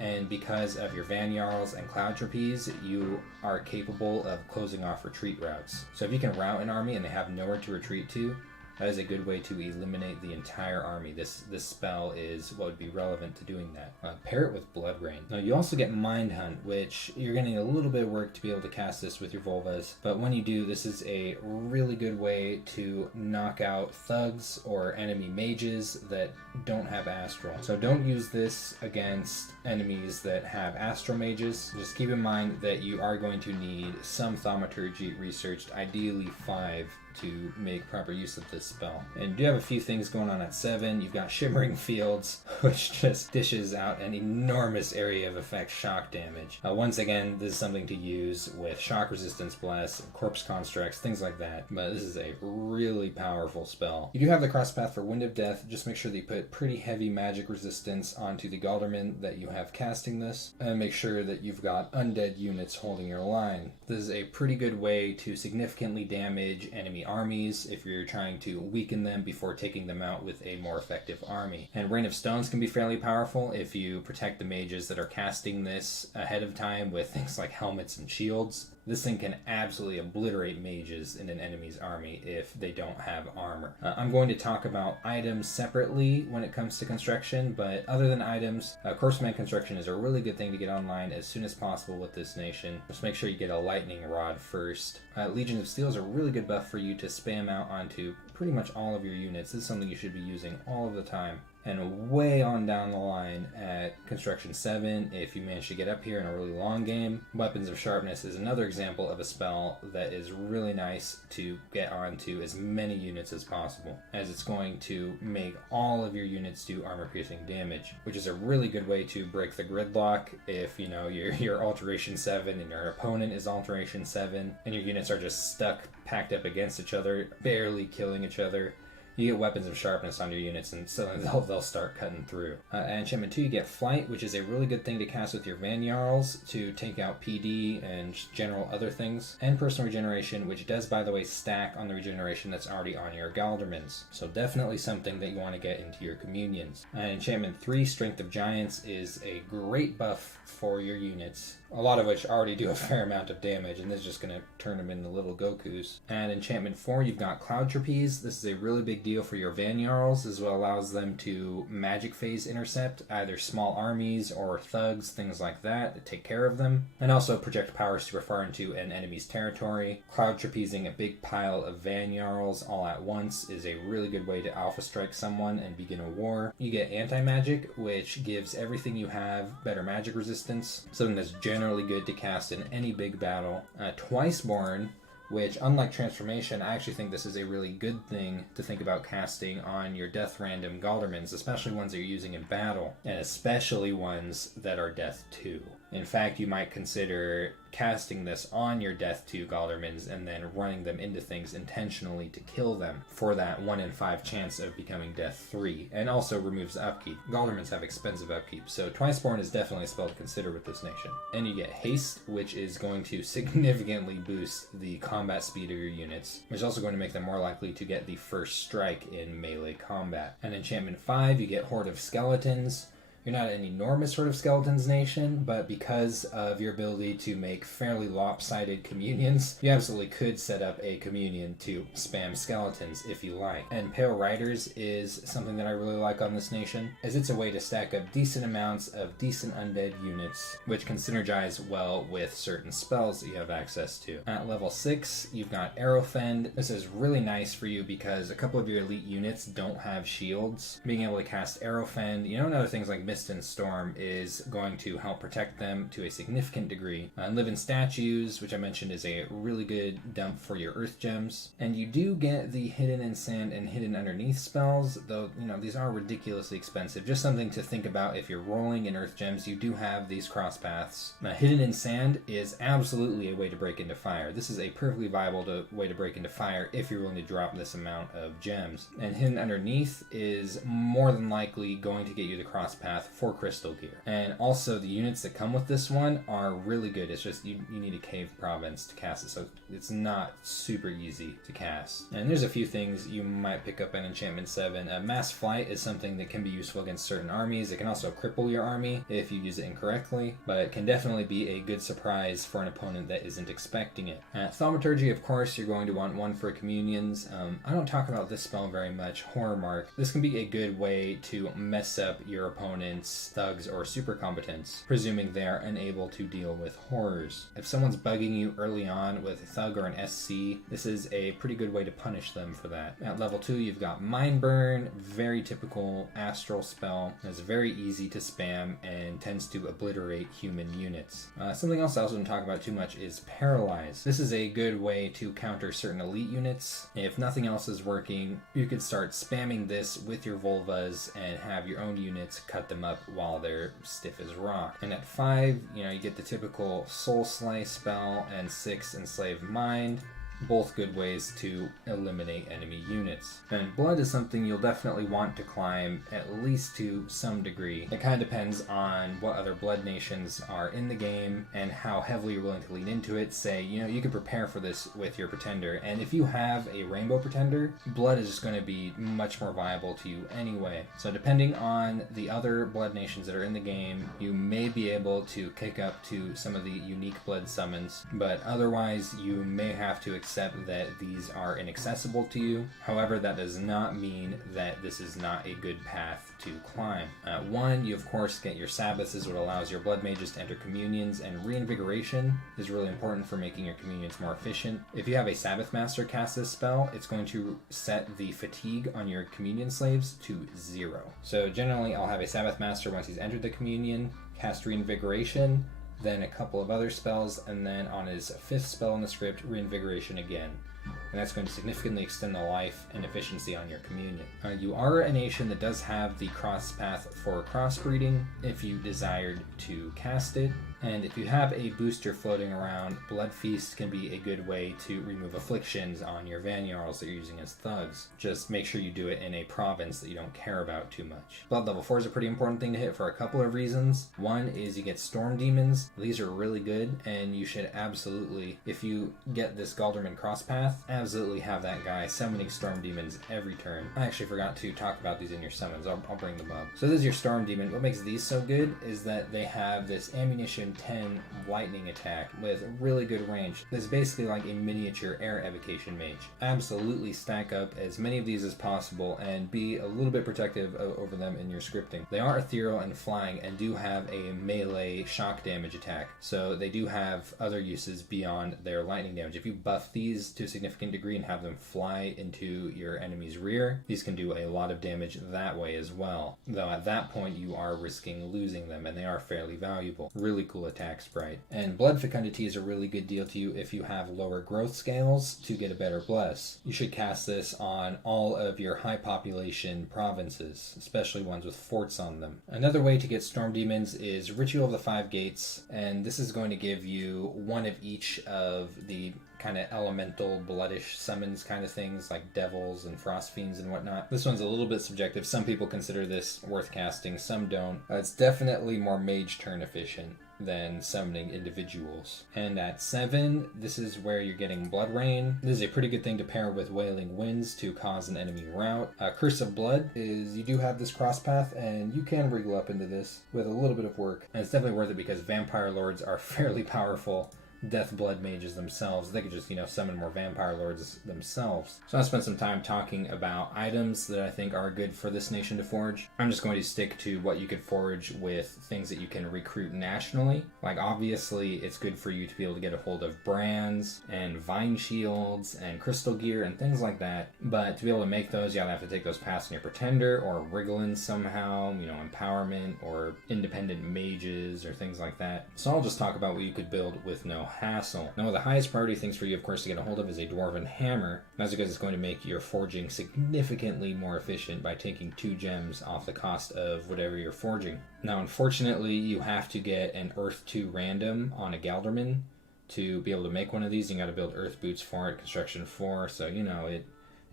and because of your Van Jarls and Cloud Trapeze, you are capable of closing off retreat routes. So if you can rout an army and they have nowhere to retreat to, that is a good way to eliminate the entire army. This spell is what would be relevant to doing that. Pair it with Blood Rain. Now you also get Mind Hunt, which you're going to need a little bit of work to be able to cast this with your Volvas. But when you do, this is a really good way to knock out thugs or enemy mages that don't have Astral. So don't use this against enemies that have Astral mages. Just keep in mind that you are going to need some thaumaturgy researched, ideally 5, to make proper use of this spell. And you do have a few things going on at 7. You've got Shimmering Fields, which just dishes out an enormous area of effect shock damage. Once again, this is something to use with Shock Resistance Bless, Corpse Constructs, things like that. But this is a really powerful spell. You do have the crosspath for Wind of Death. Just make sure that you put pretty heavy magic resistance onto the Gal-durman that you have casting this, and make sure that you've got undead units holding your line. This is a pretty good way to significantly damage enemy armies if you're trying to weaken them before taking them out with a more effective army. And Rain of Stones can be fairly powerful if you protect the mages that are casting this ahead of time with things like helmets and shields. This thing can absolutely obliterate mages in an enemy's army if they don't have armor. I'm going to talk about items separately when it comes to construction, but other than items, Corpseman construction is a really good thing to get online as soon as possible with this nation. Just make sure you get a lightning rod first. Legion of Steel is a really good buff for you to spam out onto pretty much all of your units. This is something you should be using all of the time. And way on down the line at Construction 7, if you manage to get up here in a really long game, Weapons of Sharpness is another example of a spell that is really nice to get onto as many units as possible, as it's going to make all of your units do armor-piercing damage, which is a really good way to break the gridlock if, you know, you're Alteration 7 and your opponent is Alteration 7, and your units are just stuck, packed up against each other, barely killing each other. You get Weapons of Sharpness on your units, and so they'll start cutting through. At Enchantment 2, you get Flight, which is a really good thing to cast with your Van Jarls to take out PD and general other things. And Personal Regeneration, which does, by the way, stack on the regeneration that's already on your Gal-durmans. So definitely something that you want to get into your communions. Enchantment 3, Strength of Giants, is a great buff for your units, a lot of which already do a fair amount of damage, and this is just going to turn them into little Gokus. And Enchantment 4, you've got Cloud Trapeze. This is a really big deal for your Van Jarls, as well allows them to magic phase intercept either small armies or thugs, things like that, to take care of them, and also project power super far into an enemy's territory. Cloud Trapezing a big pile of Van Jarls all at once is a really good way to alpha strike someone and begin a war. You get Anti-Magic, which gives everything you have better magic resistance, something that's generally good to cast in any big battle. Twiceborn, which, unlike Transformation, I actually think this is a really good thing to think about casting on your Death Random Gal-durmans, especially ones that you're using in battle, and especially ones that are Death 2. In fact, you might consider casting this on your Death 2 Gal-durmans and then running them into things intentionally to kill them for that 1 in 5 chance of becoming Death 3, and also removes upkeep. Gal-durmans have expensive upkeep, so Twiceborn is definitely a spell to consider with this nation. And you get Haste, which is going to significantly boost the combat speed of your units, which is also going to make them more likely to get the first strike in melee combat. And Enchantment 5, you get Horde of Skeletons. You're not an enormous Horde of Skeletons nation, but because of your ability to make fairly lopsided communions, you absolutely could set up a communion to spam skeletons if you like. And Pale Riders is something that I really like on this nation, as it's a way to stack up decent amounts of decent undead units, which can synergize well with certain spells that you have access to. At level 6, you've got Arrowfend. This is really nice for you because a couple of your elite units don't have shields. Being able to cast Arrowfend, and other things like Mist and Storm is going to help protect them to a significant degree. Live in Statues, which I mentioned, is a really good dump for your Earth Gems. And you do get the Hidden in Sand and Hidden Underneath spells, though, these are ridiculously expensive. Just something to think about if you're rolling in Earth Gems, you do have these cross paths. Now, Hidden in Sand is absolutely a way to break into fire. This is a perfectly viable way to break into fire if you're willing to drop this amount of gems. And Hidden Underneath is more than likely going to get you the cross path path for crystal gear. And also the units that come with this one are really good. It's just you need a cave province to cast it, so it's not super easy to cast. And there's a few things you might pick up in Enchantment 7. Mass Flight is something that can be useful against certain armies. It can also cripple your army if you use it incorrectly, but it can definitely be a good surprise for an opponent that isn't expecting it. Thaumaturgy, of course, you're going to want one for communions. I don't talk about this spell very much. Horror Mark. This can be a good way to mess up your opponent's thugs or super combatants, presuming they are unable to deal with horrors. If someone's bugging you early on with a thug or an SC, this is a pretty good way to punish them for that. At level 2, you've got Mind Burn, very typical astral spell. It's very easy to spam and tends to obliterate human units. Something else I also didn't talk about too much is Paralyze. This is a good way to counter certain elite units. If nothing else is working, you could start spamming this with your Volvas and have your own units cut them up while they're stiff as rock. And at 5, you get the typical Soul Slay spell, and 6, Enslave Mind. Both good ways to eliminate enemy units. And blood is something you'll definitely want to climb, at least to some degree. It kind of depends on what other blood nations are in the game and how heavily you're willing to lean into it. Say, you can prepare for this with your pretender, and if you have a rainbow pretender, blood is just going to be much more viable to you anyway. So depending on the other blood nations that are in the game, you may be able to kick up to some of the unique blood summons, but otherwise you may have to accept that these are inaccessible to you. However, that does not mean that this is not a good path to climb. 1, you of course get your Sabbaths, is what allows your blood mages to enter communions, and Reinvigoration is really important for making your communions more efficient. If you have a Sabbath Master cast this spell, it's going to set the fatigue on your communion slaves to 0. So generally I'll have a Sabbath Master once he's entered the communion, cast Reinvigoration, then a couple of other spells, and then on his 5th spell in the script, Reinvigoration again. And that's going to significantly extend the life and efficiency on your communion. You are a nation that does have the cross path for crossbreeding if you desired to cast it. And if you have a booster floating around, Blood Feast can be a good way to remove afflictions on your Vanyarls that you're using as thugs. Just make sure you do it in a province that you don't care about too much. Blood level 4 is a pretty important thing to hit for a couple of reasons. One is you get Storm Demons. These are really good, and you should absolutely, if you get this Gal-durman cross path, absolutely have that guy summoning Storm Demons every turn. I actually forgot to talk about these in your summons. I'll bring them up. So this is your Storm Demon. What makes these so good is that they have this ammunition 10 lightning attack with really good range. This is basically like a miniature air evocation mage. Absolutely stack up as many of these as possible and be a little bit protective over them in your scripting. They are ethereal and flying and do have a melee shock damage attack, so they do have other uses beyond their lightning damage. If you buff these to a significant degree and have them fly into your enemy's rear, these can do a lot of damage that way as well, though at that point you are risking losing them, and they are fairly valuable. Really cool attack sprite. And Blood Fecundity is a really good deal to you if you have lower growth scales to get a better bless. You should cast this on all of your high population provinces, especially ones with forts on them. Another way to get Storm Demons is Ritual of the Five Gates, and this is going to give you one of each of the kind of elemental bloodish summons kind of things like devils and frost fiends and whatnot. This one's a little bit subjective. Some people consider this worth casting, some don't. It's definitely more mage turn efficient than summoning individuals. And at 7, this is where you're getting Blood Rain. This is a pretty good thing to pair with Wailing Winds to cause an enemy rout. Curse of Blood is you do have this cross path, and you can wriggle up into this with a little bit of work. And it's definitely worth it because Vampire Lords are fairly powerful Death Blood mages themselves. They could just, summon more Vampire Lords themselves. So I spent some time talking about items that I think are good for this nation to forge. I'm just going to stick to what you could forge with things that you can recruit nationally. Like, obviously, it's good for you to be able to get a hold of brands and vine shields and crystal gear and things like that. But to be able to make those, you either have to take those past in your pretender or wriggle in somehow, empowerment or independent mages or things like that. So I'll just talk about what you could build with no hassle. Now, one of the highest priority things for you, of course, to get a hold of is a Dwarven Hammer. That's because it's going to make your forging significantly more efficient by taking 2 gems off the cost of whatever you're forging. Now, unfortunately, you have to get an Earth 2 random on a Gal-durman to be able to make one of these. You got to build Earth Boots for it, Construction 4, so,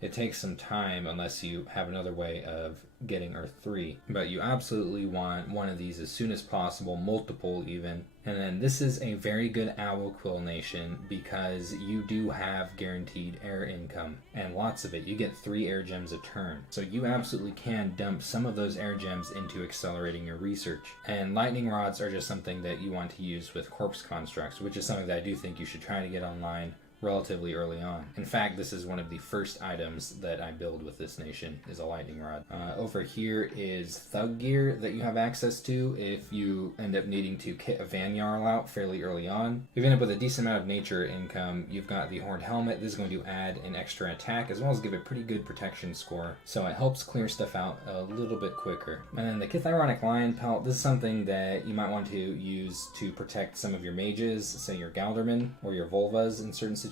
It takes some time unless you have another way of getting Earth 3. But you absolutely want one of these as soon as possible, multiple even. And then this is a very good owl quill nation because you do have guaranteed air income, and lots of it. You get 3 air gems a turn. So you absolutely can dump some of those air gems into accelerating your research. And lightning rods are just something that you want to use with corpse constructs, which is something that I do think you should try to get online relatively early on. In fact, this is one of the first items that I build with this nation, is a lightning rod. Over here is thug gear that you have access to if you end up needing to kit a Van Jarl out fairly early on. If you end up with a decent amount of nature income, you've got the horned helmet. This is going to add an extra attack as well as give a pretty good protection score, so it helps clear stuff out a little bit quicker. And then the Chithyronic Lion Pelt, this is something that you might want to use to protect some of your mages, say your Gal-durman or your Volvas in certain situations.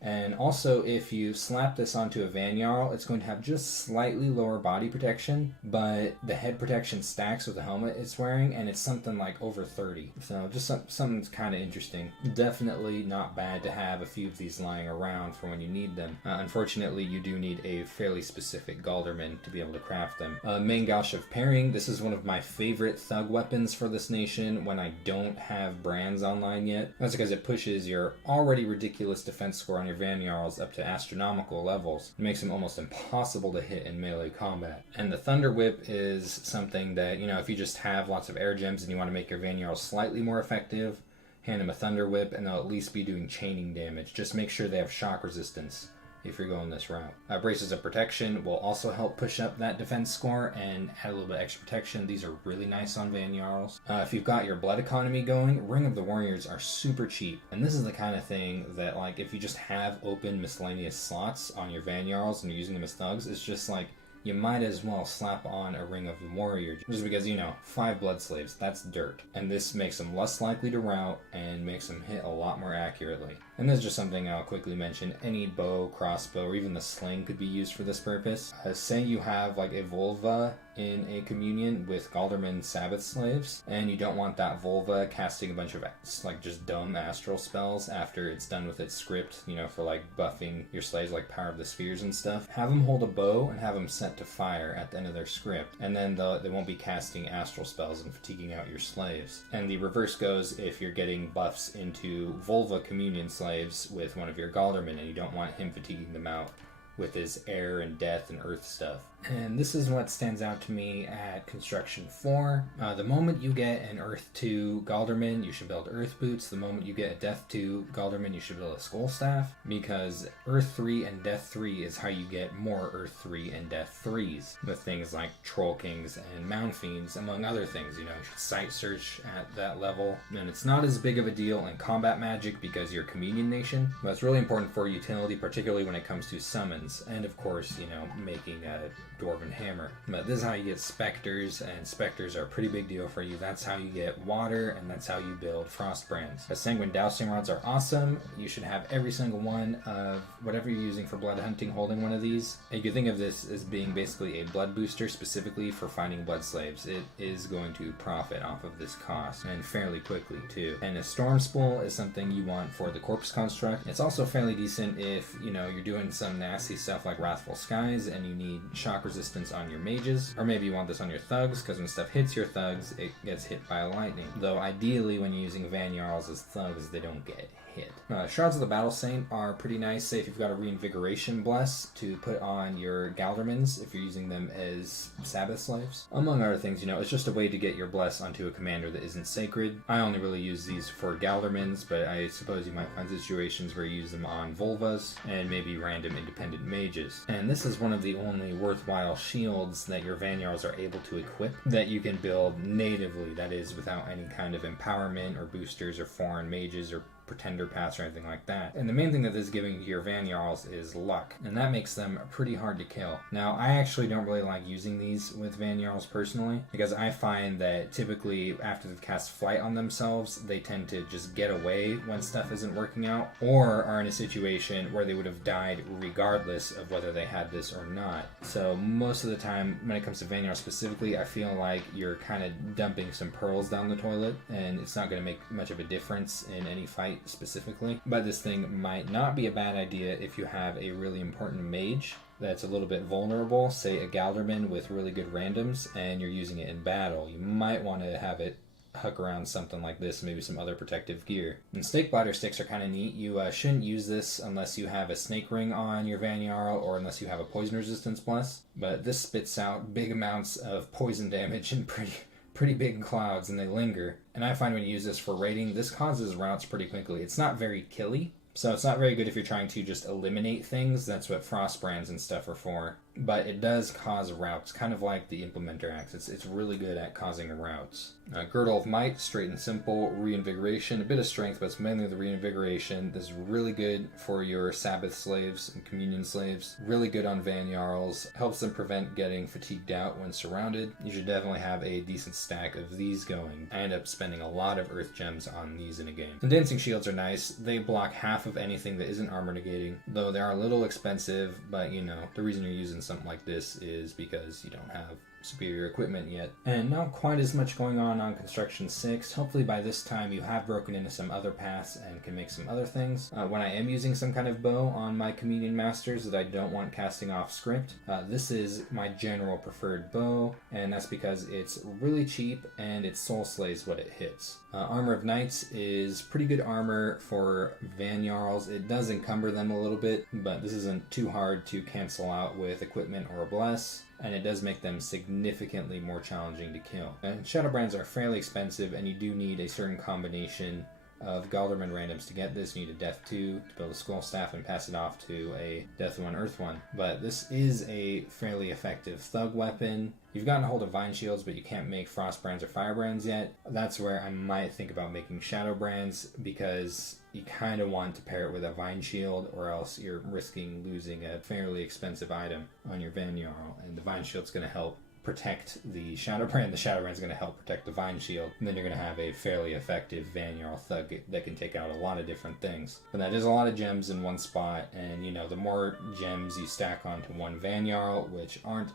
And also, if you slap this onto a Van Jarl, it's going to have just slightly lower body protection, but the head protection stacks with the helmet it's wearing, and it's something like over 30. So just something kind of interesting. Definitely not bad to have a few of these lying around for when you need them. Unfortunately, you do need a fairly specific Gal-durman to be able to craft them. Main Gauche of Pairing, this is one of my favorite thug weapons for this nation when I don't have brands online yet. That's because it pushes your already ridiculous defense score on your Van Jarls up to astronomical levels. It makes them almost impossible to hit in melee combat. And the Thunder Whip is something that, if you just have lots of air gems and you want to make your Van Jarls slightly more effective, hand them a Thunder Whip and they'll at least be doing chaining damage. Just make sure they have shock resistance if you're going this route. Braces of Protection will also help push up that defense score and add a little bit extra protection. These are really nice on Van Jarls. If you've got your blood economy going, Ring of the Warriors are super cheap. And this is the kind of thing that, like, if you just have open miscellaneous slots on your Van Jarls and you're using them as thugs, it's just like, you might as well slap on a Ring of the Warrior, just because, 5 blood slaves, that's dirt. And this makes them less likely to rout and makes them hit a lot more accurately. And this is just something I'll quickly mention. Any bow, crossbow, or even the sling could be used for this purpose. Say you have like a Volva in a communion with Gal-durman Sabbath slaves, and you don't want that Volva casting a bunch of like just dumb astral spells after it's done with its script, for like buffing your slaves like Power of the Spheres and stuff. Have them hold a bow and have them set to fire at the end of their script, and then they won't be casting astral spells and fatiguing out your slaves. And the reverse goes if you're getting buffs into Volva communion slaves with one of your Gal-durman and you don't want him fatiguing them out with his air and death and earth stuff. And this is what stands out to me at Construction 4. The moment you get an Earth 2 Gal-durman, you should build Earth Boots. The moment you get a Death 2 Gal-durman, you should build a Skull Staff, because Earth 3 and Death 3 is how you get more Earth 3 and Death 3s, with things like Troll Kings and Mound Fiends, among other things. You should sight search at that level. And it's not as big of a deal in combat magic because you're a Communion Nation, but it's really important for utility, particularly when it comes to summons, and of course, making a Dwarven Hammer. But this is how you get Spectres, and Spectres are a pretty big deal for you. That's how you get water, and that's how you build Frostbrands. The Sanguine Dousing Rods are awesome. You should have every single one of whatever you're using for blood hunting holding one of these. And you can think of this as being basically a blood booster specifically for finding blood slaves. It is going to profit off of this cost, and fairly quickly too. And a Storm Spool is something you want for the Corpse Construct. It's also fairly decent if, you're doing some nasty stuff like Wrathful Skies and you need shock resistance on your mages, or maybe you want this on your thugs because when stuff hits your thugs it gets hit by lightning, though ideally when you're using Van Jarls as thugs they don't get hit. Shards of the Battle Saint are pretty nice. Say if you've got a Reinvigoration Bless to put on your Gal-durmans if you're using them as Sabbath slaves. Among other things, it's just a way to get your Bless onto a commander that isn't sacred. I only really use these for Gal-durmans, but I suppose you might find situations where you use them on Volvas and maybe random independent mages. And this is one of the only worthwhile shields that your Van Jarls are able to equip that you can build natively, that is without any kind of empowerment or boosters or foreign mages or pretender paths or anything like that. And the main thing that this is giving to your Van Jarls is luck, and that makes them pretty hard to kill. Now, I actually don't really like using these with Van Jarls personally, because I find that typically after they've cast Flight on themselves, they tend to just get away when stuff isn't working out, or are in a situation where they would have died regardless of whether they had this or not. So most of the time, when it comes to Van Jarls specifically, I feel like you're kind of dumping some pearls down the toilet, and it's not going to make much of a difference in any fight specifically. But this thing might not be a bad idea if you have a really important mage that's a little bit vulnerable, say a Gal-durman with really good randoms, and you're using it in battle, you might want to have it huck around something like this, maybe some other protective gear. And snake bladder sticks are kind of neat. You shouldn't use this unless you have a snake ring on your Van Jarl or unless you have a poison resistance plus, but this spits out big amounts of poison damage in pretty big clouds, and they linger. And I find when you use this for raiding, this causes routes pretty quickly. It's not very killy, so it's not very good if you're trying to just eliminate things. That's what frost brands and stuff are for. But it does cause routes, kind of like the Implementer Axe. It's really good at causing routes. Girdle of Might, straight and simple. Reinvigoration, a bit of strength, but it's mainly the reinvigoration. This is really good for your Sabbath slaves and communion slaves. Really good on Van Jarls. Helps them prevent getting fatigued out when surrounded. You should definitely have a decent stack of these going. I end up spending a lot of earth gems on these in a game. The dancing shields are nice. They block half of anything that isn't armor negating, though they are a little expensive, but you know, the reason you're using something like this is because you don't have superior equipment yet. And not quite as much going on Construction 6. Hopefully by this time you have broken into some other paths and can make some other things. When I am using some kind of bow on my Communion Masters that I don't want casting off script, this is my general preferred bow, and that's because it's really cheap and it soul slays what it hits. Armor of Knights is pretty good armor for Van Jarls. It does encumber them a little bit, but this isn't too hard to cancel out with equipment or a bless, and it does make them significantly more challenging to kill. And Shadowbrands are fairly expensive, and you do need a certain combination of Gal-durman randoms to get this. You need a Death 2 to build a Skull Staff and pass it off to a Death 1, Earth 1. But this is a fairly effective thug weapon. You've gotten a hold of Vine Shields, but you can't make Frost Brands or Fire Brands yet. That's where I might think about making Shadow Brands, because you kind of want to pair it with a Vine Shield, or else you're risking losing a fairly expensive item on your Van Jarl, and the Vine Shield's going to help protect the Shadow Brand. The Shadow Brand's going to help protect the Vine Shield, and then you're going to have a fairly effective Van Jarl thug that can take out a lot of different things. But that is a lot of gems in one spot, and you know, the more gems you stack onto one Van Jarl, which aren't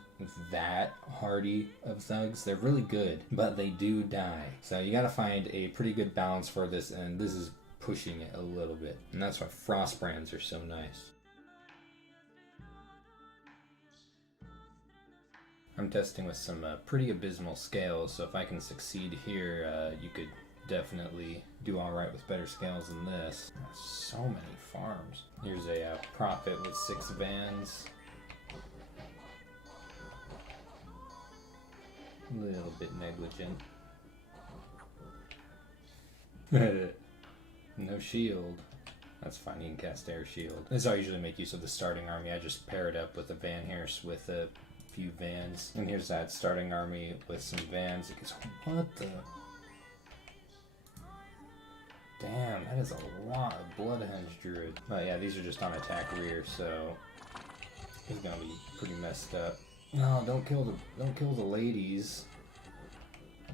that hardy of thugs, they're really good, but they do die. So you got to find a pretty good balance for this, and this is pushing it a little bit, and that's why Frost Brands are so nice. I'm testing with some pretty abysmal scales, so if I can succeed here, you could definitely do alright with better scales than this. So many farms. Here's a profit with 6 vans. A little bit negligent. No shield. That's fine, you can cast Air Shield. This is how I usually make use of the starting army. I just pair it up with a Van Hearse with a few vans. And here's that starting army with some vans. It gets, what the? Damn, that is a lot of Bloodhenge Druid. But yeah, these are just on attack rear, so it's gonna be pretty messed up. No, don't kill the ladies.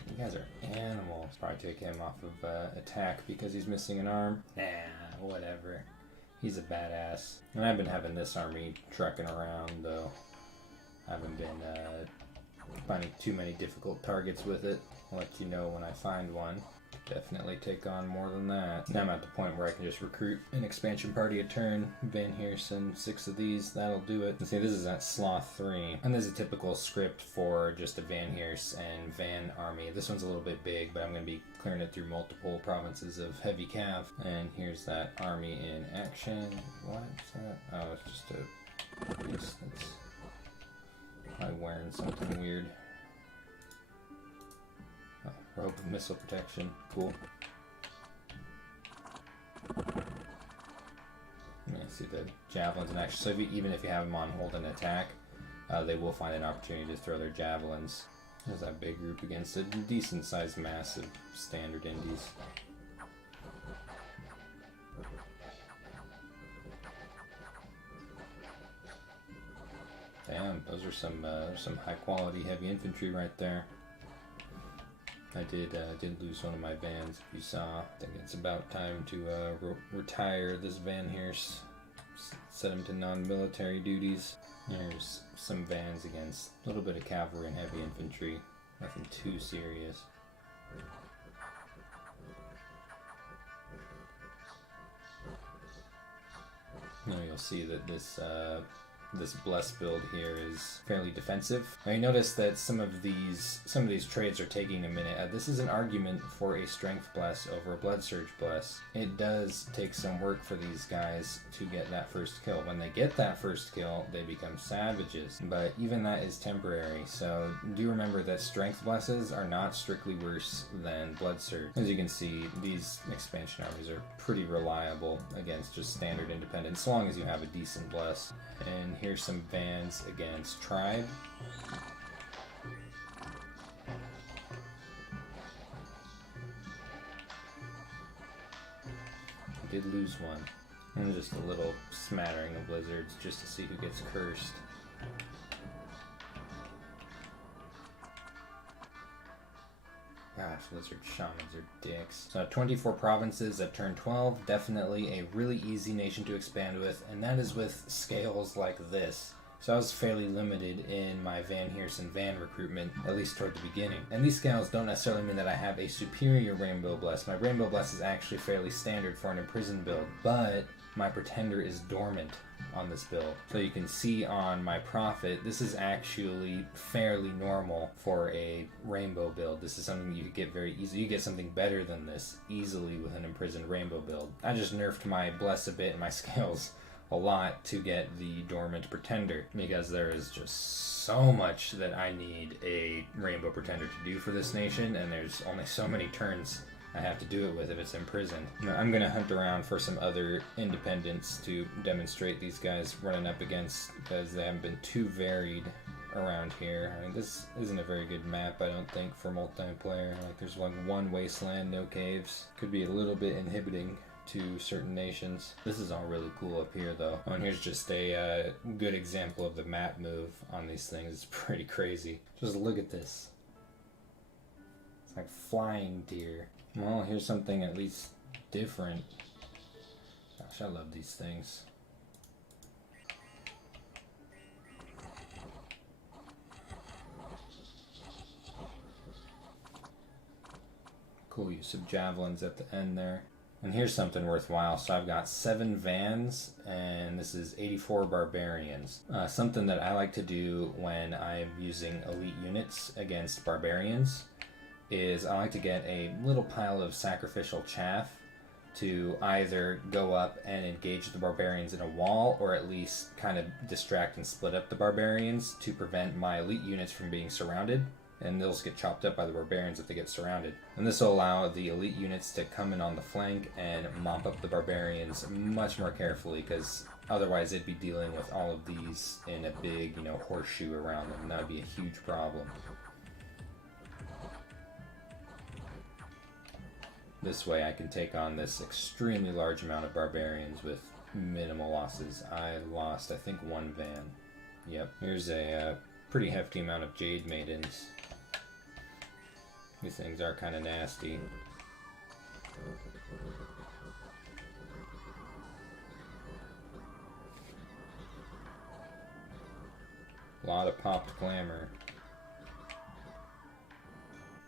You guys are animals. Probably take him off of attack because he's missing an arm. Nah, whatever. He's a badass. And I've been having this army trekking around, though. I haven't been finding too many difficult targets with it. I'll let you know when I find one. Definitely take on more than that. Now I'm at the point where I can just recruit an expansion party a turn, Van Hearse and 6 of these, that'll do it. And see, this is at Sloth 3. And there's a typical script for just a Van Hearse and Van army. This one's a little bit big, but I'm going to be clearing it through multiple provinces of heavy cav. And here's that army in action. What is that? Oh, it's just a piece that's probably wearing something weird. Rope of missile protection. Cool. Yeah, see the javelins in action. So even if you have them on hold and attack, they will find an opportunity to throw their javelins. There's that big group against a decent sized mass of standard indies. Damn, those are some high quality heavy infantry right there. I did lose one of my vans, if you saw. I think it's about time to retire this Van Hearse. Set him to non-military duties. There's some vans against a little bit of cavalry and heavy infantry. Nothing too serious. Now you'll see that this this bless build here is fairly defensive. Now you notice that some of these trades are taking a minute. This is an argument for a strength bless over a blood surge bless. It does take some work for these guys to get that first kill. When they get that first kill, they become savages, but even that is temporary. So do remember that strength blesses are not strictly worse than blood surge. As you can see, these expansion armies are pretty reliable against just standard independent, as long as you have a decent bless. And here's some bans against tribe. I did lose one. And just a little smattering of blizzards just to see who gets cursed. Gosh, lizard shamans are dicks. So 24 provinces at turn 12, definitely a really easy nation to expand with, and that is with scales like this. So I was fairly limited in my Van Heersen Van recruitment, at least toward the beginning. And these scales don't necessarily mean that I have a superior Rainbow Bless. My Rainbow Bless is actually fairly standard for an imprisoned build, but my Pretender is dormant on this build. So you can see on my Prophet, this is actually fairly normal for a Rainbow build. This is something you could get very easily. You get something better than this easily with an imprisoned Rainbow build. I just nerfed my Bless a bit and my scales a lot to get the dormant Pretender, because there is just so much that I need a Rainbow Pretender to do for this nation, and there's only so many turns I have to do it with if it's imprisoned. Now, I'm going to hunt around for some other independents to demonstrate these guys running up against, because they haven't been too varied around here. I mean, this isn't a very good map, I don't think, for multiplayer. Like, there's like one wasteland, no caves. Could be a little bit inhibiting to certain nations. This is all really cool up here though. Oh, and here's just a good example of the map move on these things. It's pretty crazy. Just look at this. It's like flying deer. Well, here's something at least different. Gosh, I love these things. Cool use of javelins at the end there. And here's something worthwhile. So I've got 7 Vans, and this is 84 Barbarians. Something that I like to do when I'm using elite units against Barbarians is I like to get a little pile of sacrificial chaff to either go up and engage the Barbarians in a wall, or at least kind of distract and split up the Barbarians to prevent my elite units from being surrounded. And they'll just get chopped up by the Barbarians if they get surrounded. And this will allow the elite units to come in on the flank and mop up the Barbarians much more carefully, because otherwise they'd be dealing with all of these in a big, horseshoe around them, and that would be a huge problem. This way I can take on this extremely large amount of Barbarians with minimal losses. I lost, I think, 1 Van. Yep. Here's a pretty hefty amount of Jade Maidens. These things are kind of nasty. A lot of popped glamour.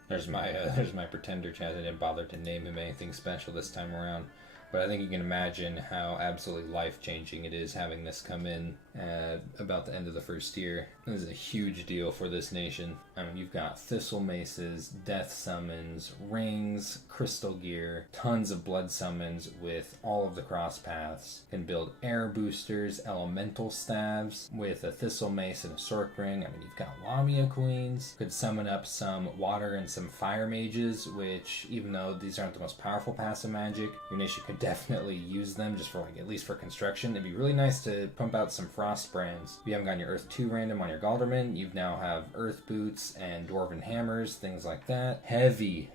There's my Pretender chat. I didn't bother to name him anything special this time around. But I think you can imagine how absolutely life-changing it is having this come in at about the end of the first year. This is a huge deal for this nation. I mean, you've got Thistle Maces, Death Summons, Rings, Crystal Gear, tons of Blood Summons with all of the cross paths. You can build Air Boosters, Elemental Staves with a Thistle Mace and a Sork Ring. I mean, you've got Lamia Queens. You could summon up some Water and some Fire Mages, which, even though these aren't the most powerful passive magic, your nation could definitely use them just for, at least for construction. It'd be really nice to pump out some Frost Brands. If you haven't gotten your Earth 2 random on your Gal-durman, you now have Earth Boots and Dwarven Hammers, things like that. Heavy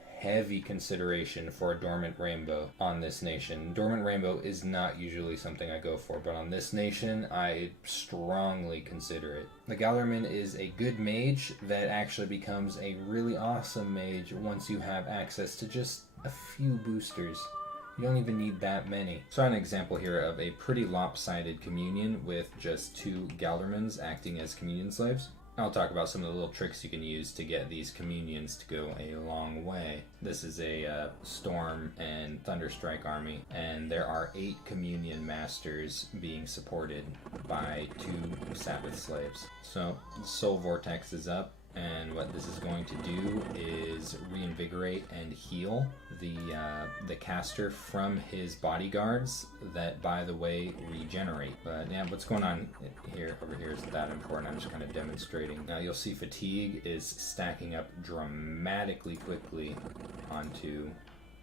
consideration for a Dormant Rainbow on this nation. Dormant Rainbow is not usually something I go for, but on this nation, I strongly consider it. The Gal-durman is a good mage that actually becomes a really awesome mage once you have access to just a few boosters. You don't even need that many. So I have an example here of a pretty lopsided communion with just 2 Gal-durmans acting as communion slaves. I'll talk about some of the little tricks you can use to get these communions to go a long way. This is a Storm and Thunderstrike army, and there are 8 communion masters being supported by 2 Sabbath slaves. So the Soul Vortex is up, and what this is going to do is reinvigorate and heal the caster from his bodyguards that, by the way, regenerate. But yeah, what's going on over here isn't that important. I'm just kind of demonstrating. Now you'll see fatigue is stacking up dramatically quickly onto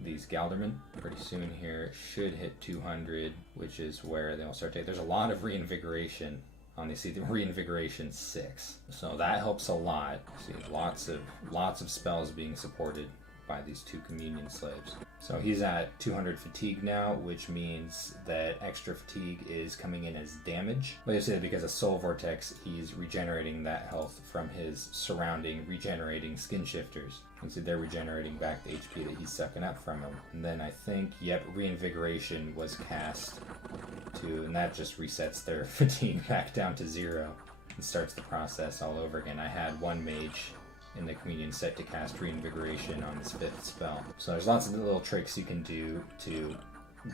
these Gal-durman. Pretty soon here should hit 200, which is where they'll start to. There's a lot of reinvigoration on these. See the reinvigoration 6, so that helps a lot. See lots of spells being supported by these 2 communion slaves. So he's at 200 fatigue now, which means that extra fatigue is coming in as damage. But you'll see that because of Soul Vortex, he's regenerating that health from his surrounding regenerating skin shifters. You can see they're regenerating back the HP that he's sucking up from him. And then I think, yep, reinvigoration was cast too, and that just resets their fatigue back down to 0 and starts the process all over again. I had 1 mage in the communion set to cast reinvigoration on this 5th spell. So there's lots of little tricks you can do to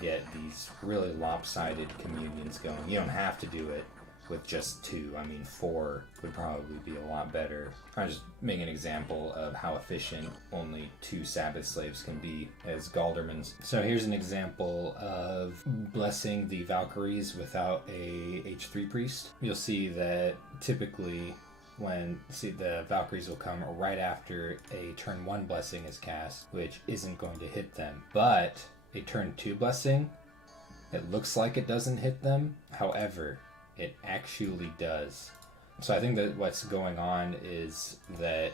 get these really lopsided communions going. You don't have to do it with just 2. I mean, 4 would probably be a lot better. I'm just making an example of how efficient only 2 Sabbath slaves can be as Gal-durmans. So here's an example of blessing the Valkyries without a H3 priest. You'll see that typically the Valkyries will come right after a turn 1 blessing is cast, which isn't going to hit them. But a turn 2 blessing, it looks like it doesn't hit them. However, it actually does. So I think that what's going on is that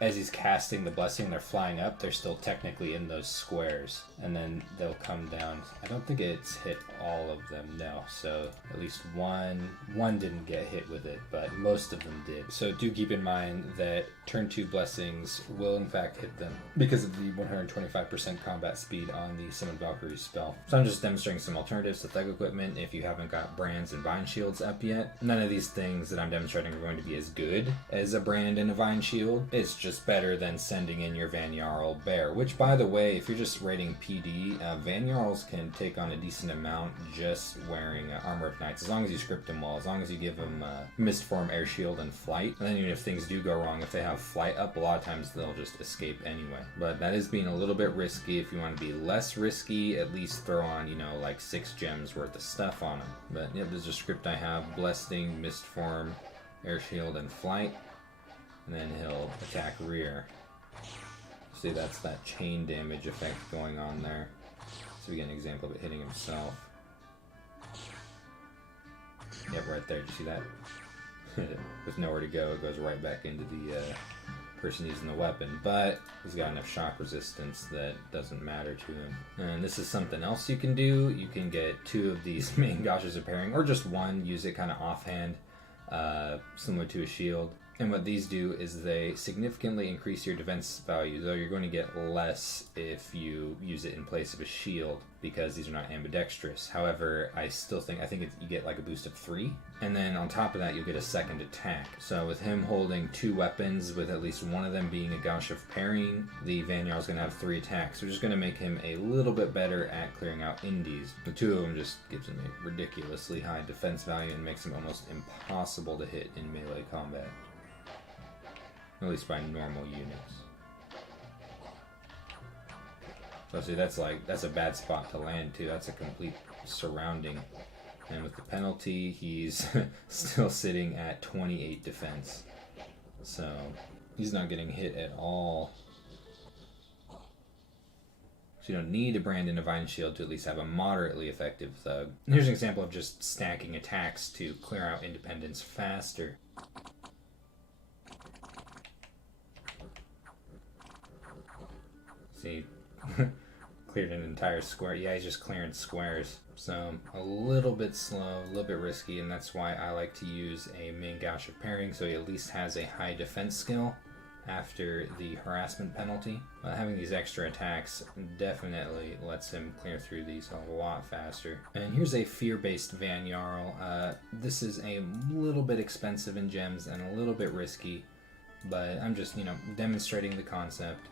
as he's casting the blessing, they're flying up, they're still technically in those squares, and then they'll come down. I don't think it's hit all of them, no. So at least one didn't get hit with it, but most of them did. So do keep in mind that turn 2 blessings will in fact hit them because of the 125% combat speed on the Summon Valkyrie spell. So I'm just demonstrating some alternatives to Thug equipment if you haven't got brands and vine shields up yet. None of these things that I'm demonstrating are going to be as good as a brand and a vine shield. It's just better than sending in your Van Jarl bear, which, by the way, if you're just rating PD, Van Jarls can take on a decent amount just wearing Armor of Knights, as long as you script them well, as long as you give them Mistform, Air Shield, and Flight. And then even if things do go wrong, if they have Flight up, a lot of times they'll just escape anyway. But that is being a little bit risky. If you want to be less risky, at least throw on, like 6 gems worth of stuff on them. But yeah, there's a script I have: Blessing, Mistform, Air Shield, and Flight. And then he'll attack rear. See, that's that chain damage effect going on there. So we get an example of it hitting himself. Yep, right there. Did you see that? With nowhere to go, it goes right back into the person using the weapon. But he's got enough shock resistance that doesn't matter to him. And this is something else you can do. You can get 2 of these main gauches of pairing, or just 1. Use it kind of offhand, similar to a shield. And what these do is they significantly increase your defense value, though you're going to get less if you use it in place of a shield, because these are not ambidextrous. However, I think you get like a boost of 3, and then on top of that you'll get a second attack. So with him holding 2 weapons, with at least one of them being a gauche of pairing, the Van Jarl's going to have 3 attacks, which is going to make him a little bit better at clearing out indies. The 2 of them just gives him a ridiculously high defense value and makes him almost impossible to hit in melee combat. At least by normal units. So see, that's a bad spot to land too. That's a complete surrounding. And with the penalty, he's still sitting at 28 defense. So he's not getting hit at all. So you don't need a brand and a vine shield to at least have a moderately effective thug. And here's an example of just stacking attacks to clear out independence faster. See, cleared an entire square. Yeah, he's just clearing squares. So a little bit slow, a little bit risky, and that's why I like to use a main gauche of pairing, so he at least has a high defense skill. after the harassment penalty. Having these extra attacks definitely lets him clear through these a lot faster. And here's a fear-based Van Jarl. This is a little bit expensive in gems and a little bit risky, but I'm just, demonstrating the concept.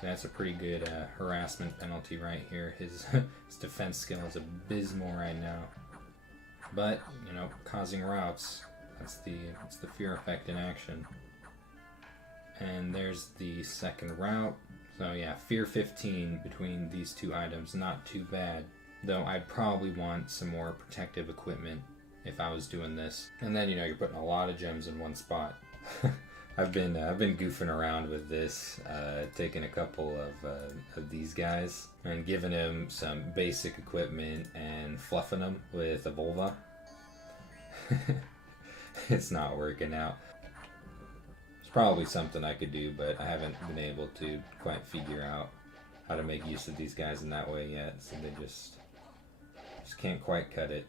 So that's a pretty good harassment penalty right here. His defense skill is abysmal right now. But, causing routes, that's the fear effect in action. And there's the second route. So yeah, fear 15 between these two items, not too bad. Though I'd probably want some more protective equipment if I was doing this. And then, you're putting a lot of gems in one spot. I've been goofing around with this, taking a couple of these guys and giving them some basic equipment and fluffing them with a vulva. It's not working out. It's probably something I could do, but I haven't been able to quite figure out how to make use of these guys in that way yet, so they just can't quite cut it.